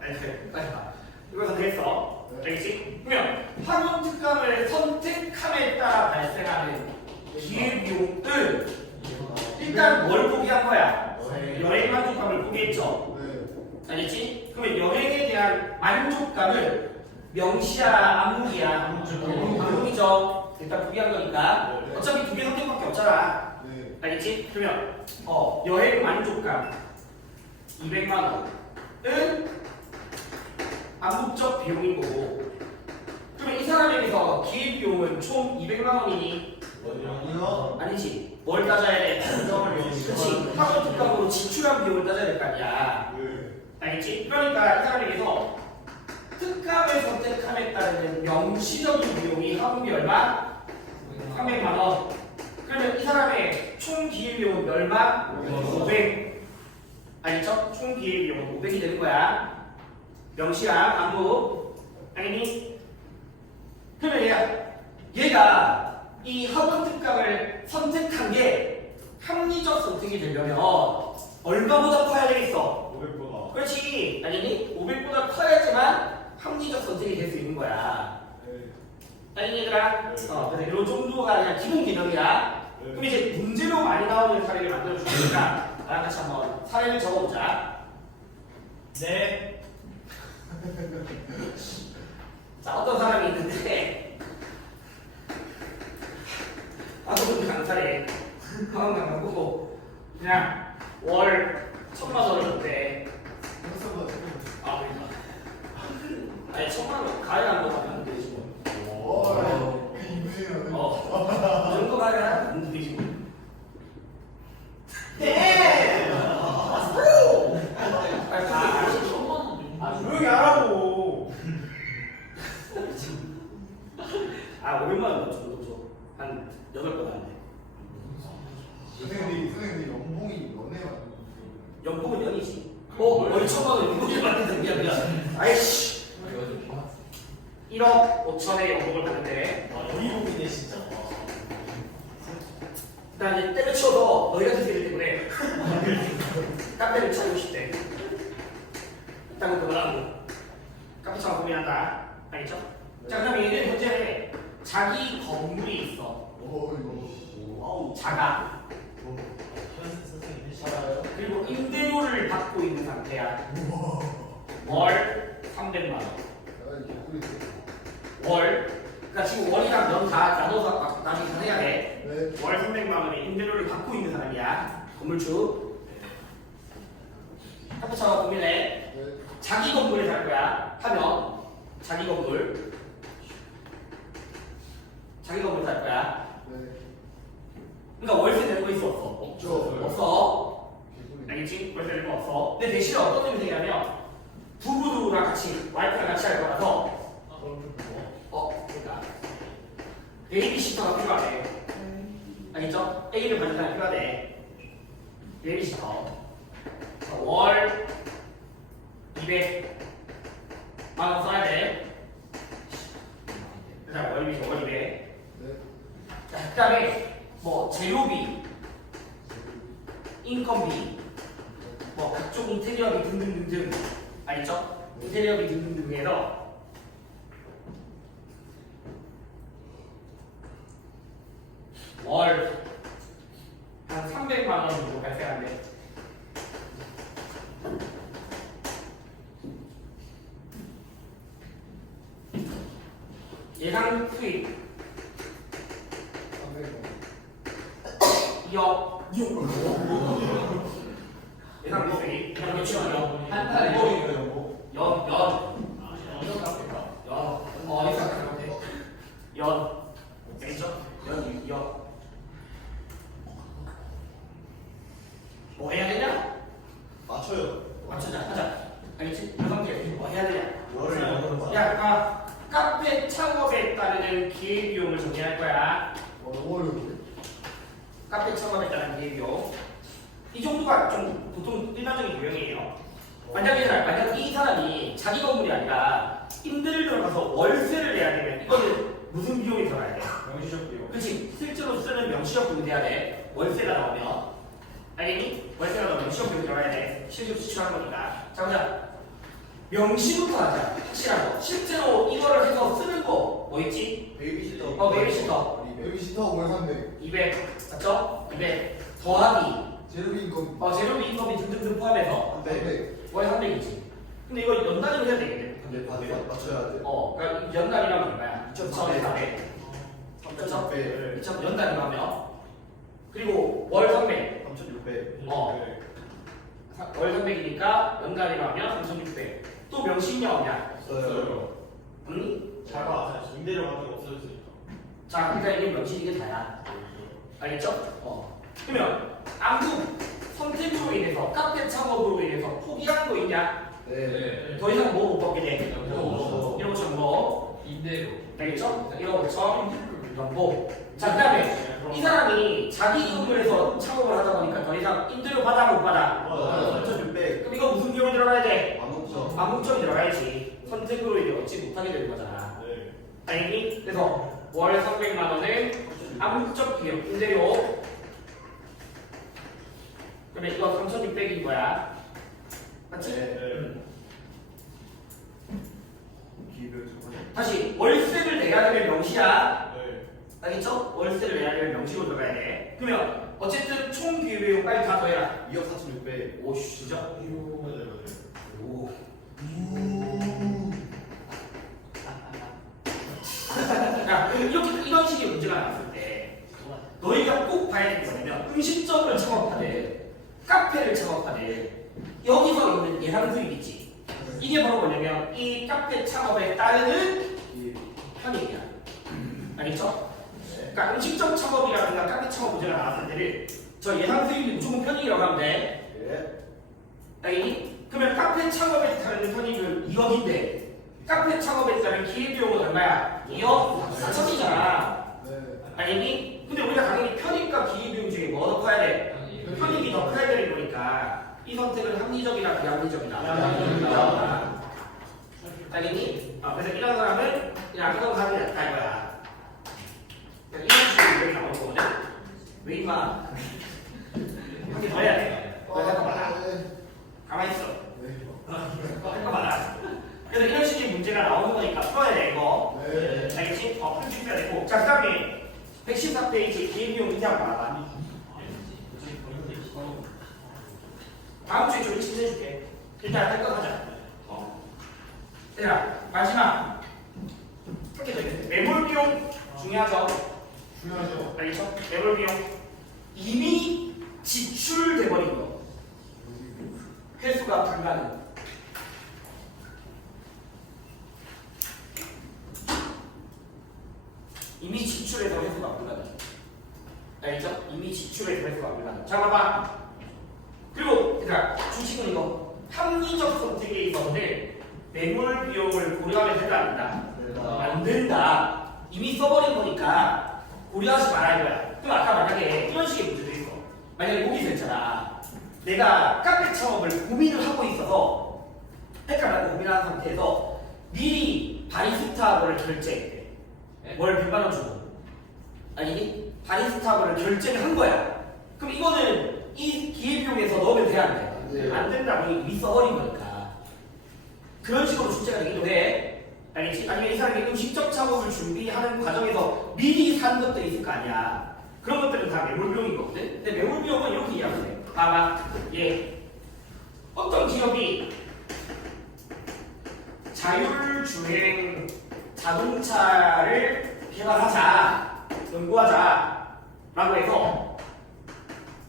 알지? 빨리 봐. 이거 선택했어. 알겠지? 그러면 학원 특강을 선택함에 따라 발생하는 기회비용은 일단 뭘 포기한 거야? 여행 만족감을 포기했죠. 알겠지? 그러면 여행에 대한 만족감을 명시야, 암묵이야? 암묵이죠. 일단 포기한 거니까. 어차피 두 개 선택밖에 없잖아. 알겠지? 그러면 여행 만족감 200만 원은 암묵적 비용인 거고. 그러면 이 사람에게서 기회비용은 총 200만 원이니? 아니요. 아니지. 뭘 따져야 돼? 그렇지. 학원 특강으로 지출한 비용을 따져야 될 거 아니야. 알겠지? 그러니까 이 사람에게서 특강을 선택함에 따르는 명시적인 비용이 학원비 얼마? 300만 원. 그러면 이 사람의 총 기회비용은 얼마? 500. 알겠죠? 총 기회비용은 500이 되는 거야. 명시랑 암묵. 알겠니? 그러면 얘가 이 학원 특강을 선택한 게 합리적 선택이 되려면 얼마보다 커야 되겠어? 500보다. 그렇지. 알겠니? 500보다 커야지만 합리적 선택이 될 수 있는 거야. 알겠니 얘들아? 그래서 이 정도가 그냥 기본 개념이야. 그럼 이제 문제로 많이 나오는 사례를 만들어 주니까 나랑 같이 한번 사례를 적어보자. 네. 자, 어떤 사람이 있는데 학원 강사래. 학원 강사 보고 그냥 월 1,000만 원을 줬대. 그러니까. 아니 1,000만 원 가야 한번 하면 되지 뭐. 이 정도 가야 하면 되지 뭐. 네. 조용히 하라고. 500만 원 정도 줘. 한 8번 안 돼. 선생님 연봉이 연애가 연봉은 연이지. 월 1,000만 원 연봉이 받는데 미안. 아이씨. 1억 5천의 연봉을 받는데 어이없네 진짜. 일단 이제 때려쳐서 너희 같은 새끼들 때문에 카페를 차리고 싶대. 일단 그만하고 카페 차가 고민한다. 알겠죠? 자, 그럼 얘는 현재 자기 건물이 있어. 자가. 선생님 살아요? 그리고 임대료를 받고 있는 상태야. 월 300만 원. 월. 그러니까 지금 월이랑 년 다 나눠서 나중에 다 해야 돼. 월 300만 원의 임대료를 받고 있는 사람이야. 건물주. 카페차가 고민해. 자기 건물에 살 거야. 하면 자기 건물. 자기 건물 살 거야. 그러니까 월세 내는 거 있어 없어? 없어. 알겠지? 월세 내는 거 없어. 근데 대신에 어떤 점이 생기냐면 부부랑 같이 와이프랑 같이 할 거라서 그러니까 베이비시터가 필요하대. 알겠죠? A를 받는 사람이 필요하대. 베이비시터. 월 200만 원 써야 돼. 자, 월 200. 자, 그 다음에 뭐 재료비, 인건비, 뭐 각종 인테리어비 등등등등. 알겠죠? 인테리어비 등등등에서 월 한 300만 원 정도 발생한대. 예상 수익 2억. 예상 수익. 한 달에 연봉이에요 연봉? 연 맞추자 하자. 알겠지? 그 상태에서 뭐 해야 되냐? 월을 영어로 봐. 야, 카페 창업에 따르는 기회비용을 정리할 거야. 어려운데? 카페 창업에 따른 기회비용. 이 정도가 좀 보통 일반적인 유형이에요. 만약 이 사람이 자기 건물이 아니라 임대를 들어가서 월세를 내야 되면 이거는 무슨 비용이 들어가야 돼? 명시적 비용. 그렇지. 실제로 쓰는 명시적 비용이 돼야 돼. 월세가 나오면. 알겠니? 월세가 나오면 명시적 비용이 들어가야 돼. 실적 지출하는 거니까. 자, 보자. 명시부터 하자. 확실한 거. 실제로 이거를 해서 쓰는 거 뭐 있지? 베이비시터. 베이비시터. 베이비시터 월 300. 200. 맞죠? 200. 더하기. 제로비 인건 재료비, 인건비 등등등 포함해서 300. 월 300이지. 근데 이거 연단위로 해야 되겠네. 근데 맞춰야 돼. 그러니까 연단위라면 얼마야? 2,400. 2,400. 2,400 연단위로 하면. 그리고 월 300. 3,600. 네. 월 300이니까 연단위로 하면 3,600. 또 명시냐 없냐? 없어요. 응? 작아. 임대료 같은 거 없어졌으니까. 자, 그러니까 이게 명시 이게 다야. 알겠죠? 그러면 아무 선택으로 인해서 카페 창업으로 인해서 포기한 거 있냐? 네. 더 이상 뭐 못 받게 돼? 연보. 1호점 뭐? 임대료. 알겠죠? 1호점 연보. 자, 그 다음에 이 사람이 자기 이름을 해서 창업을 하다 보니까 더 이상 임대료 받아 못 받아? 3,600. 그럼 이거 무슨 비용이 들어가야 돼? 암흑점. 암묵점이 들어가야지. 선택으로 이제 얻지 못하게 되는 거잖아. 네. 알겠니? 그래서 월 300만 원은 암묵점 비용 임대료. 그러면 이거 3,600인 거야. 맞지? 네. 기별 저번에. 다시 월세를 내야 되면 명시야. 네. 알겠죠? 월세를 내야 되면 명시로 들어가야 돼. 그러면 어쨌든 총 기회비용 빨리 다 더해라. 2억 4,600. 오, 진짜? 오. 야, 이런 식의 문제가 나왔을 때 너희가 꼭 봐야 되는 게 뭐냐면 음식점을 창업하든 카페를 창업하든 여기서 있는 예상 수익 있지. 이게 바로 뭐냐면 이 카페 창업에 따르는 편익이야. 알겠죠? 그러니까 음식점 창업이라든가 카페 창업 문제가 나왔을 때는 저 예상 수익이 무조건 편익이라고 하면 돼. 예. 알겠니? 그러면 카페 창업에 따르는 편익은 2억인데 카페 창업에 따른 기회비용은 얼마야? 2억 4천이잖아. 네. 알겠니? 근데 우리가 당연히 편익과 기회비용 중에 뭐 더 커야 돼? 편익이 더 커야 되는 거니까 이 선택은 합리적이나 비합리적이다. 비합리적이다. 알겠니? 그래서 이런 사람은 그냥 이거 가면 갈 거야. 그냥 이런 식으로 유형이 나오는 거거든. 왜 임마? 한개 더 해야 돼. 왜 잠깐만. 가만히 있어. 잠깐만. 그래서 이런 식의 문제가 나오는 거니까 풀어야 돼 이거. 네. 알겠지? 풀 수 있어야 되고. 자, 그 다음에 114페이지 기회비용 인지 한번 봐봐. 다음 주에 좀 일찍 해줄게. 일단 할 거 하자. 얘들아, 마지막. 이렇게 더 있는데. 매몰 비용 중요하죠? 중요하죠. 알겠죠? 매몰 비용. 이미 지출돼 버린 거. 회수가 불가능. 이미 지출해서 회수가 불가능. 알겠죠? 이미 지출해서 회수가 불가능. 자, 봐봐. 그리고 얘들아, 주식은 이거 합리적 선택에 있어서는 매몰 비용을 고려하면 된다 안 된다? 안 된다. 이미 써버린 거니까 고려하지 말아야 거야. 그럼 아까 만약에 이런 식의 문제도 있어. 만약에 여기서 있잖아. 내가 카페 창업을 고민을 하고 있어서 헷갈려 고민하는 상태에서 미리 바리스타를 결제해. 월 100만 원 주고. 아니 바리스타를 결제를 한 거야. 그럼 이거는 이 기회비용에서 넣으면 돼 안 돼? 네. 안 된다고 이미 써버린 거니까. 그런 식으로 출제가 되기도 해. 알겠지? 아니면 이 사람이 음식점 창업을 준비하는 과정에서 미리 산 것들이 있을 거 아니야. 그런 것들은 다 매몰비용인 거거든. 근데 매몰비용은 이렇게 이해하면 돼. 봐봐. 예. 어떤 기업이 자율주행 자동차를 개발하자, 연구하자 라고 해서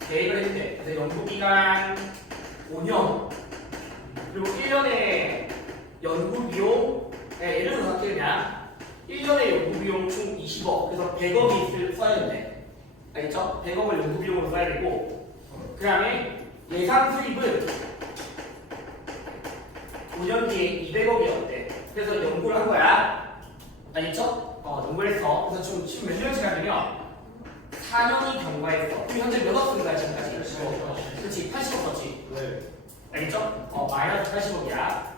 계획을 했는데 그래서 연구기간 5년 그리고 1년에 연구비용 예를 들어서 할게 그냥 1년에 연구비용 총 20억 그래서 100억이 써야 된대. 알겠죠? 100억을 연구비용으로 써야 되고 그 다음에 예상 수입은 5년 뒤에 200억이었대. 그래서 연구를 한 거야. 알겠죠? 연구를 했어. 그래서 지금 몇 년씩 하냐면 4년이 경과했어. 그럼 현재 몇억 쓴 거야 지금까지? 그렇지. 80억 썼지. 네. 알겠죠? 마이너스 80억이야.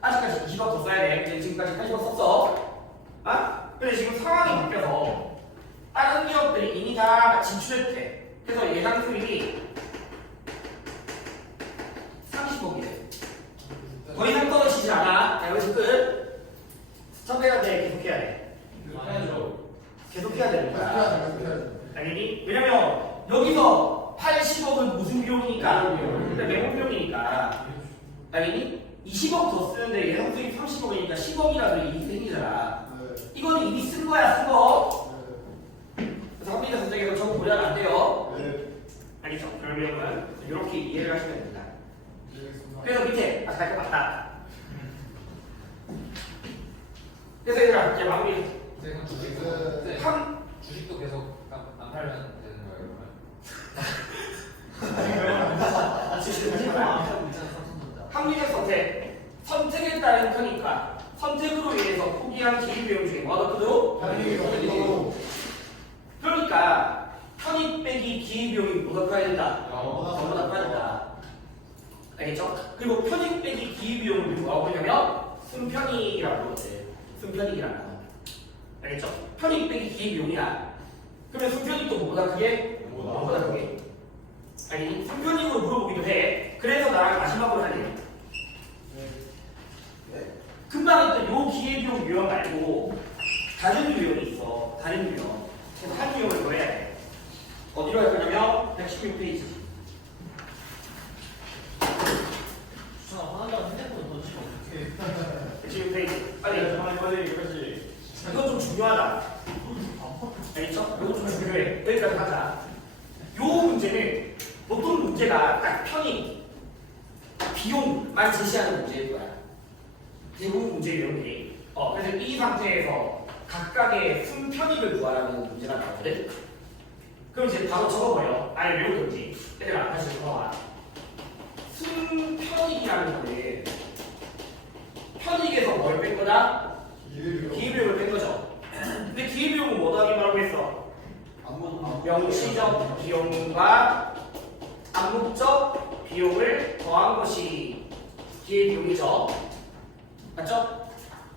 아직까지 20억 더 써야 돼. 이제 지금까지 80억 썼어. 근데 지금 상황이 바뀌어서 다른 기업들이 이미 다 진출했대. 그래서 예상 수익이 30억이래. 더 이상 떨어지지 않아. 자, 여기서 끝. 선배가 돼. 계속해야 돼. 해야죠. 계속해야 되는 거야. 당연히. 왜냐면 여기서 80억은 무슨 비용이니까? 매몰 비용이니까. 당연히 20억 더 쓰는데 예상 수익 30억이니까 10억이라도 이익이 생기잖아. 이거는 이미 쓴 거야, 쓴 거. 그래서 합리적 선택에서 저거 고려하면 안 돼요. 알겠죠? 그러면 이렇게 이해를 하시면 됩니다. 그래서 밑에 갈거 맞다. 그래서 얘들아 이제 마무리. 그럼 주식도 계속 안 팔면 되는 거예요, 합리적 선택. 선택에 따른 편익과 선택으로 인해서 포기한 기회비용 중에 뭐가 더 크도? 그러니까 편익 빼기 기회비용이 뭐가 커야 된다? 뭐보다 커야 된다. 알겠죠? 그리고 편익 빼기 기회비용을 뭐라고 부르냐면 순편익이라고 부르거든. 순편익이라는 거. 알겠죠? 편익 빼기 기회비용이야. 그러면 순편익도 뭐보다 크게? 뭐보다 크게. 아니 순편익으로 물어보기도 해. 그래서 나랑 마지막으로 하네. 금방 했던 요 기회비용 유형 말고 다른 유형이 있어. 다른 유형. 그래서 한 유형을 더 해야 돼. 어디로 할 거냐면 116페이지. 주찬아 화난다고 핸드폰 던지면 어떡해. 116페이지. 빨리. 이거지. 이건 좀 중요하다. 알겠죠? 이건 좀 중요해. 여기까지 하자. 요 문제는 보통 문제가 딱 편익, 비용만 제시하는 문제일 거야. 대부분 문제 내용들이. 그래서 이 상태에서 각각의 순편익을 구하라는 문제가 나오거든. 그럼 이제 바로 적어버려. 아예 외우든지. 얘들아 다시 적어봐. 순편익이라는 거는 편익에서 뭘 뺀 거다? 기회비용을 뺀 거죠. 근데 기회비용은 뭐 더하기 뭐라고 했어? 명시적 비용과 암묵적 비용을 더한 것이 기회비용이죠. 맞죠?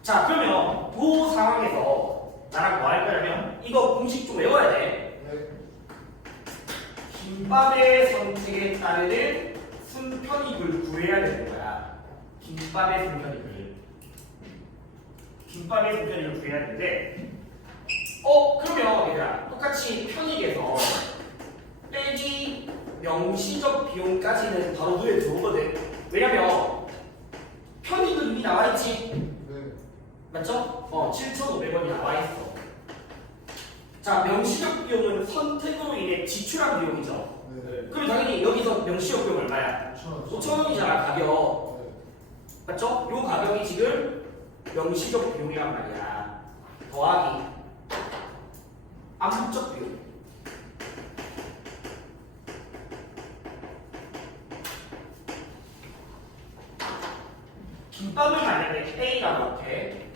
자, 그러면 그 상황에서 나랑 뭐 할 거냐면 이거 공식 좀 외워야 돼. 김밥의 선택에 따르는 순편익을 구해야 되는 거야. 김밥의 순편익을 구해야 되는데 그러면 얘들아 똑같이 편익에서 빼기 명시적 비용까지는 바로 눈에 들어오거든. 왜냐면 편익은 이미 나와있지. 맞죠? 7,500원이 나와있어. 자, 명시적 비용은 선택으로 인해 지출한 비용이죠. 그럼 당연히 여기서 명시적 비용 얼마야? 5,000원이잖아 가격. 맞죠? 요 가격이 지금 명시적 비용이란 말이야. 더하기 암묵적 비용. 김밥을 만약에 A라고 할게.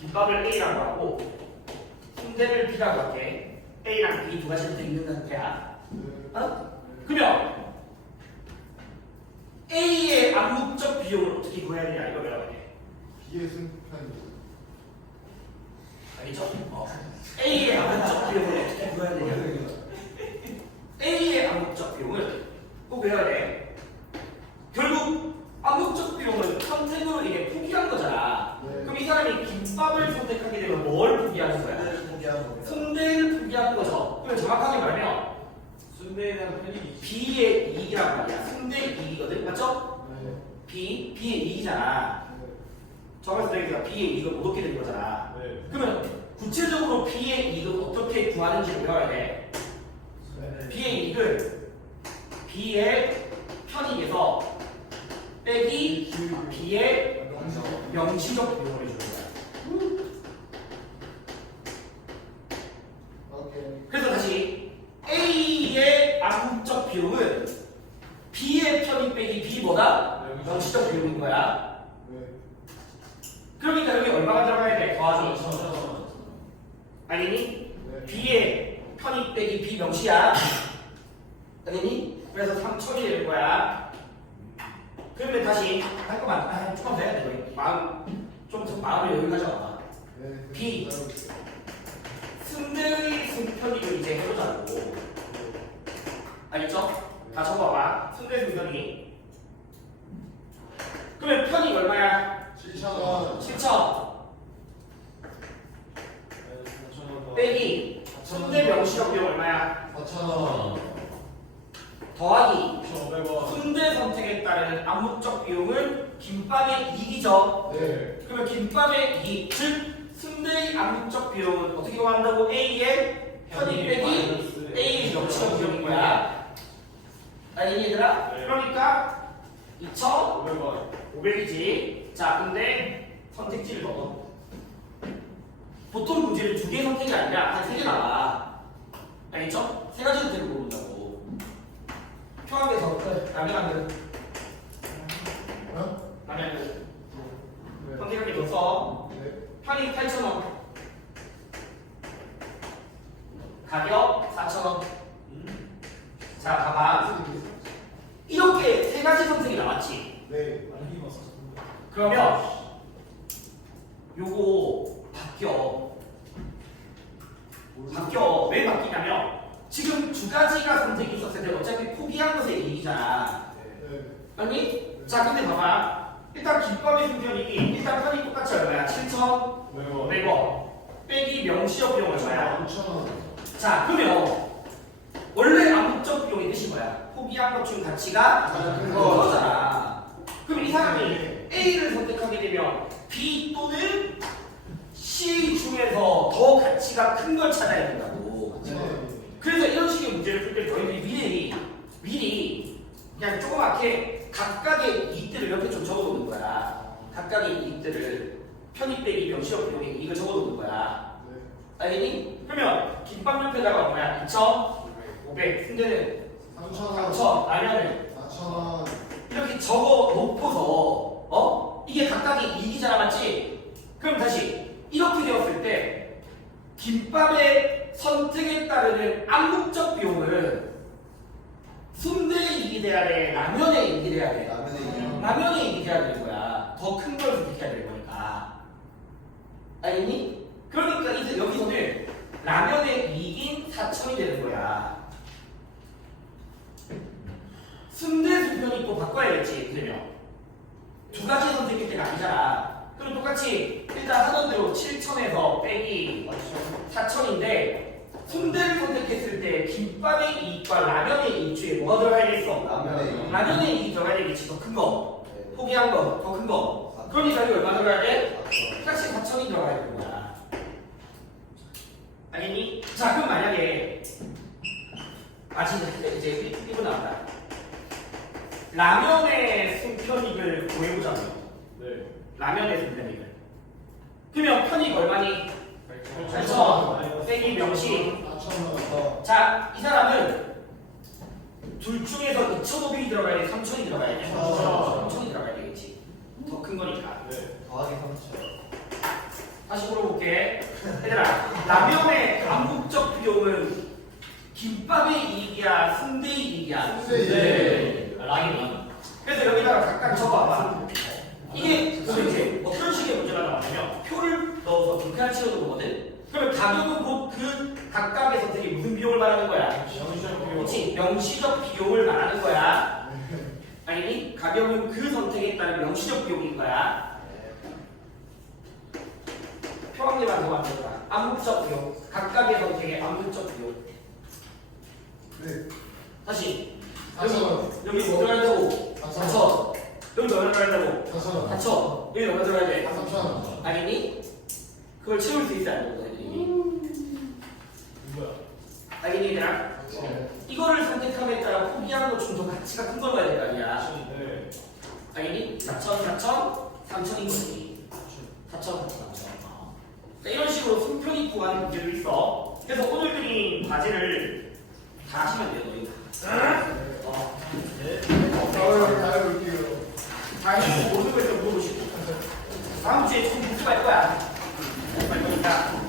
김밥을 A라고 하고 순대를 B라고 할게. A랑 B 두 가지 선택 있는 상태야. 그러면 A의 암묵적 비용을 어떻게 구해야 되냐 이거 배워야 돼. 알겠죠? A의 암묵적 비용을 어떻게 구해야 되냐. A의 암묵적 비용을 꼭 외워야 돼. 결국 암묵적 비용은 선택으로 인해 포기한 거잖아. 그럼 이 사람이 김밥을 선택하게 되면 뭘 포기하는 거야? 순대를 포기하는 거죠. 그럼 정확하게 말하면 순대에 대한 편익이 B의 이익이란 말이야. 순대 이익이거든, 맞죠? B의 이익이잖아. 정확히 얘기해서 B의 이익을 못 얻게 된 거잖아. 그러면 구체적으로 B의 이익을 어떻게 구하는지 배워야 돼. B의 이익은 B의 편익에서 빼기 B의 명시적 비용을 해주는 거야. 그래서 다시 A의 암묵적 비용은 B의 편익 빼기 B 뭐다? 명시적 비용인 거야. 네. 그러니까 여기 얼마가 들어가야 돼? 더하기. 아니니? 네. B의 편입 빼기 B 명시야. 아니니? 그래서 3천이 되는 거야. 그러면 다시 할 거만 조금 더 해야 돼. 좀 마음을 여유 가져와. 네. B. 승대의 승편익을 이제 해보자고. 알겠죠? 다 적어봐. 승대 승편익. 그러면 편익 얼마야? 7,000원. 7천. 빼기 승대 명시적 비용 얼마야? 4,000원. 더하기 1,500원. 승대 선택에 따르는 암묵적 비용은 김밥의 이익이죠. 네. 그러면 김밥의 이익, 즉 승대의 암묵적 비용은 어떻게 구한다고? A의 편익 빼기 A의 명시적 비용인 거야. 아니 얘들아? 네. 그러니까 500원. 2,500이지. 자, 근데 선택지를 넣어. 보통 문제는 2개 선택이 아니라 한 3개 나와. 알겠죠? 3가지 선택을 모른다고. 표 한 개 더. 라면 한 개. 어? 라면 한 개. 네. 선택한 개 더 써. 네. 편익 8,000원. 가격 4,000원. 자, 봐봐. 이렇게 3가지 선택이 나왔지. 네. 그러면 요거 바뀌어. 왜 바뀌냐면 지금 2가지가 선택이 있었을 때 어차피 포기한 것의 이익이잖아. 네. 아니? 자, 근데 봐봐. 일단 김밥의 승편익이 일단 편익 똑같이 얼마야? 7,500원. 빼기 명시적 비용 얼마야? 9,000원. 자, 그러면 원래 암묵적 비용의 뜻이 뭐야? 포기한 것 중 가치가 가장 큰 거잖아. 그럼 이 사람이 A를 선택하게 되면 B 또는 C 중에서 더 가치가 큰 걸 찾아야 된다고. 네. 그래서 이런 식의 문제를 풀 때 너희들이 미리 그냥 조그맣게 각각의 이익들을 옆에 좀 적어놓는 거야. 각각의 이익들을 편입 빼기 명시적 비용의 이익을 적어놓는 거야. 네. 알겠니? 그러면 김밥 옆에다가 뭐야? 2,500 승대는 3,000원. 3,000 라면을 4,000원. 이렇게 적어 놓고서 이게 각각의 이익이잖아, 맞지? 그럼 다시 이렇게 되었을 때 김밥의 선택에 따르는 암묵적 비용은 순대의 이익이 돼야 돼? 라면의 이익이 돼야 돼? 라면의 이익. 라면의 이익이 돼야 되는 거야. 더 큰 걸 선택해야 되는 거니까. 알겠니? 그러니까 이제 여기서는 라면의 이익인 4,000이 되는 거야. 순대 수편이 또 바꿔야겠지. 그러면 2가지 선택일 때가 아니잖아. 그럼 똑같이 일단 하던 대로 7,000에서 빼기 4,000인데 순대를 선택했을 때 김밥의 이익과 라면의 이익 중에 뭐가 들어가야겠어? 라면의 이익. 라면의 이익이 들어가야겠지. 더 큰 거. 네. 포기한 거. 더 큰 거. 그러니까 이거 얼마 들어가야 돼? 4,000원. 똑같이 4,000이 들어가야 되는 거야. 알겠니? 자, 그럼 만약에 이제 1분 나왔다. 라면의 승편익을 구해보자고요. 네. 라면의 승편익을. 그러면 편익 얼마니? 8,000원. 빼기 명시. 4,000원. 자, 이 사람은 둘 중에서 2,500이 들어가야 돼? 3,000이 들어가야 돼? 3,000이 들어가야 되겠지. 더 큰 거니까. 네. 더하기 3,000원. 다시 물어볼게. 얘들아, 라면의 암묵적 비용은 김밥의 이익이야? 순대의 이익이야? 순대의 라면이. 그래서 여기다가 각각 적어봐. 이게 이제 어떤 식의 문제가 나오냐면 표를 넣어서 불쾌한 치워놓은 거거든. 그러면 가격은 곧 그 각각의 선택이 무슨 비용을 말하는 거야? 명시적 비용. 그렇지, 명시적 비용을 말하는 거야. 네. 아니니? 가격은 그 선택에 따른 명시적 비용인 거야. 표 한 개만 더 만들어봐. 암묵적 비용. 각각의 선택의 암묵적 비용. 네. 다시. 4,000원. 여기 뭐 들어가야 되고? 4,000. 여기 뭐 들어가야 되고? 4,000원. 4,000. 여기 뭐 들어가야 돼? 3,000원. 아니니? 그걸 채울 수 있어야 되는 거지. 누구야? 알겠니, 얘들아? 네. 이거를 선택함에 따라 포기하는 것 중 더 가치가 큰 걸 봐야 될 거 아니야. 네. 알겠니? 4,000, 4,000, 3,000인 거지. 4,000, 4,000, 3,000. 이런 식으로 승편이 구하는 문제도 있어. 그래서 오늘 드린 과제를 다 하시면 돼요, 너희. 네. 다 해볼게요. 자유 모르는 걸 좀 물어보시고 다음 주에 좀 복습할 거야. 할 거니까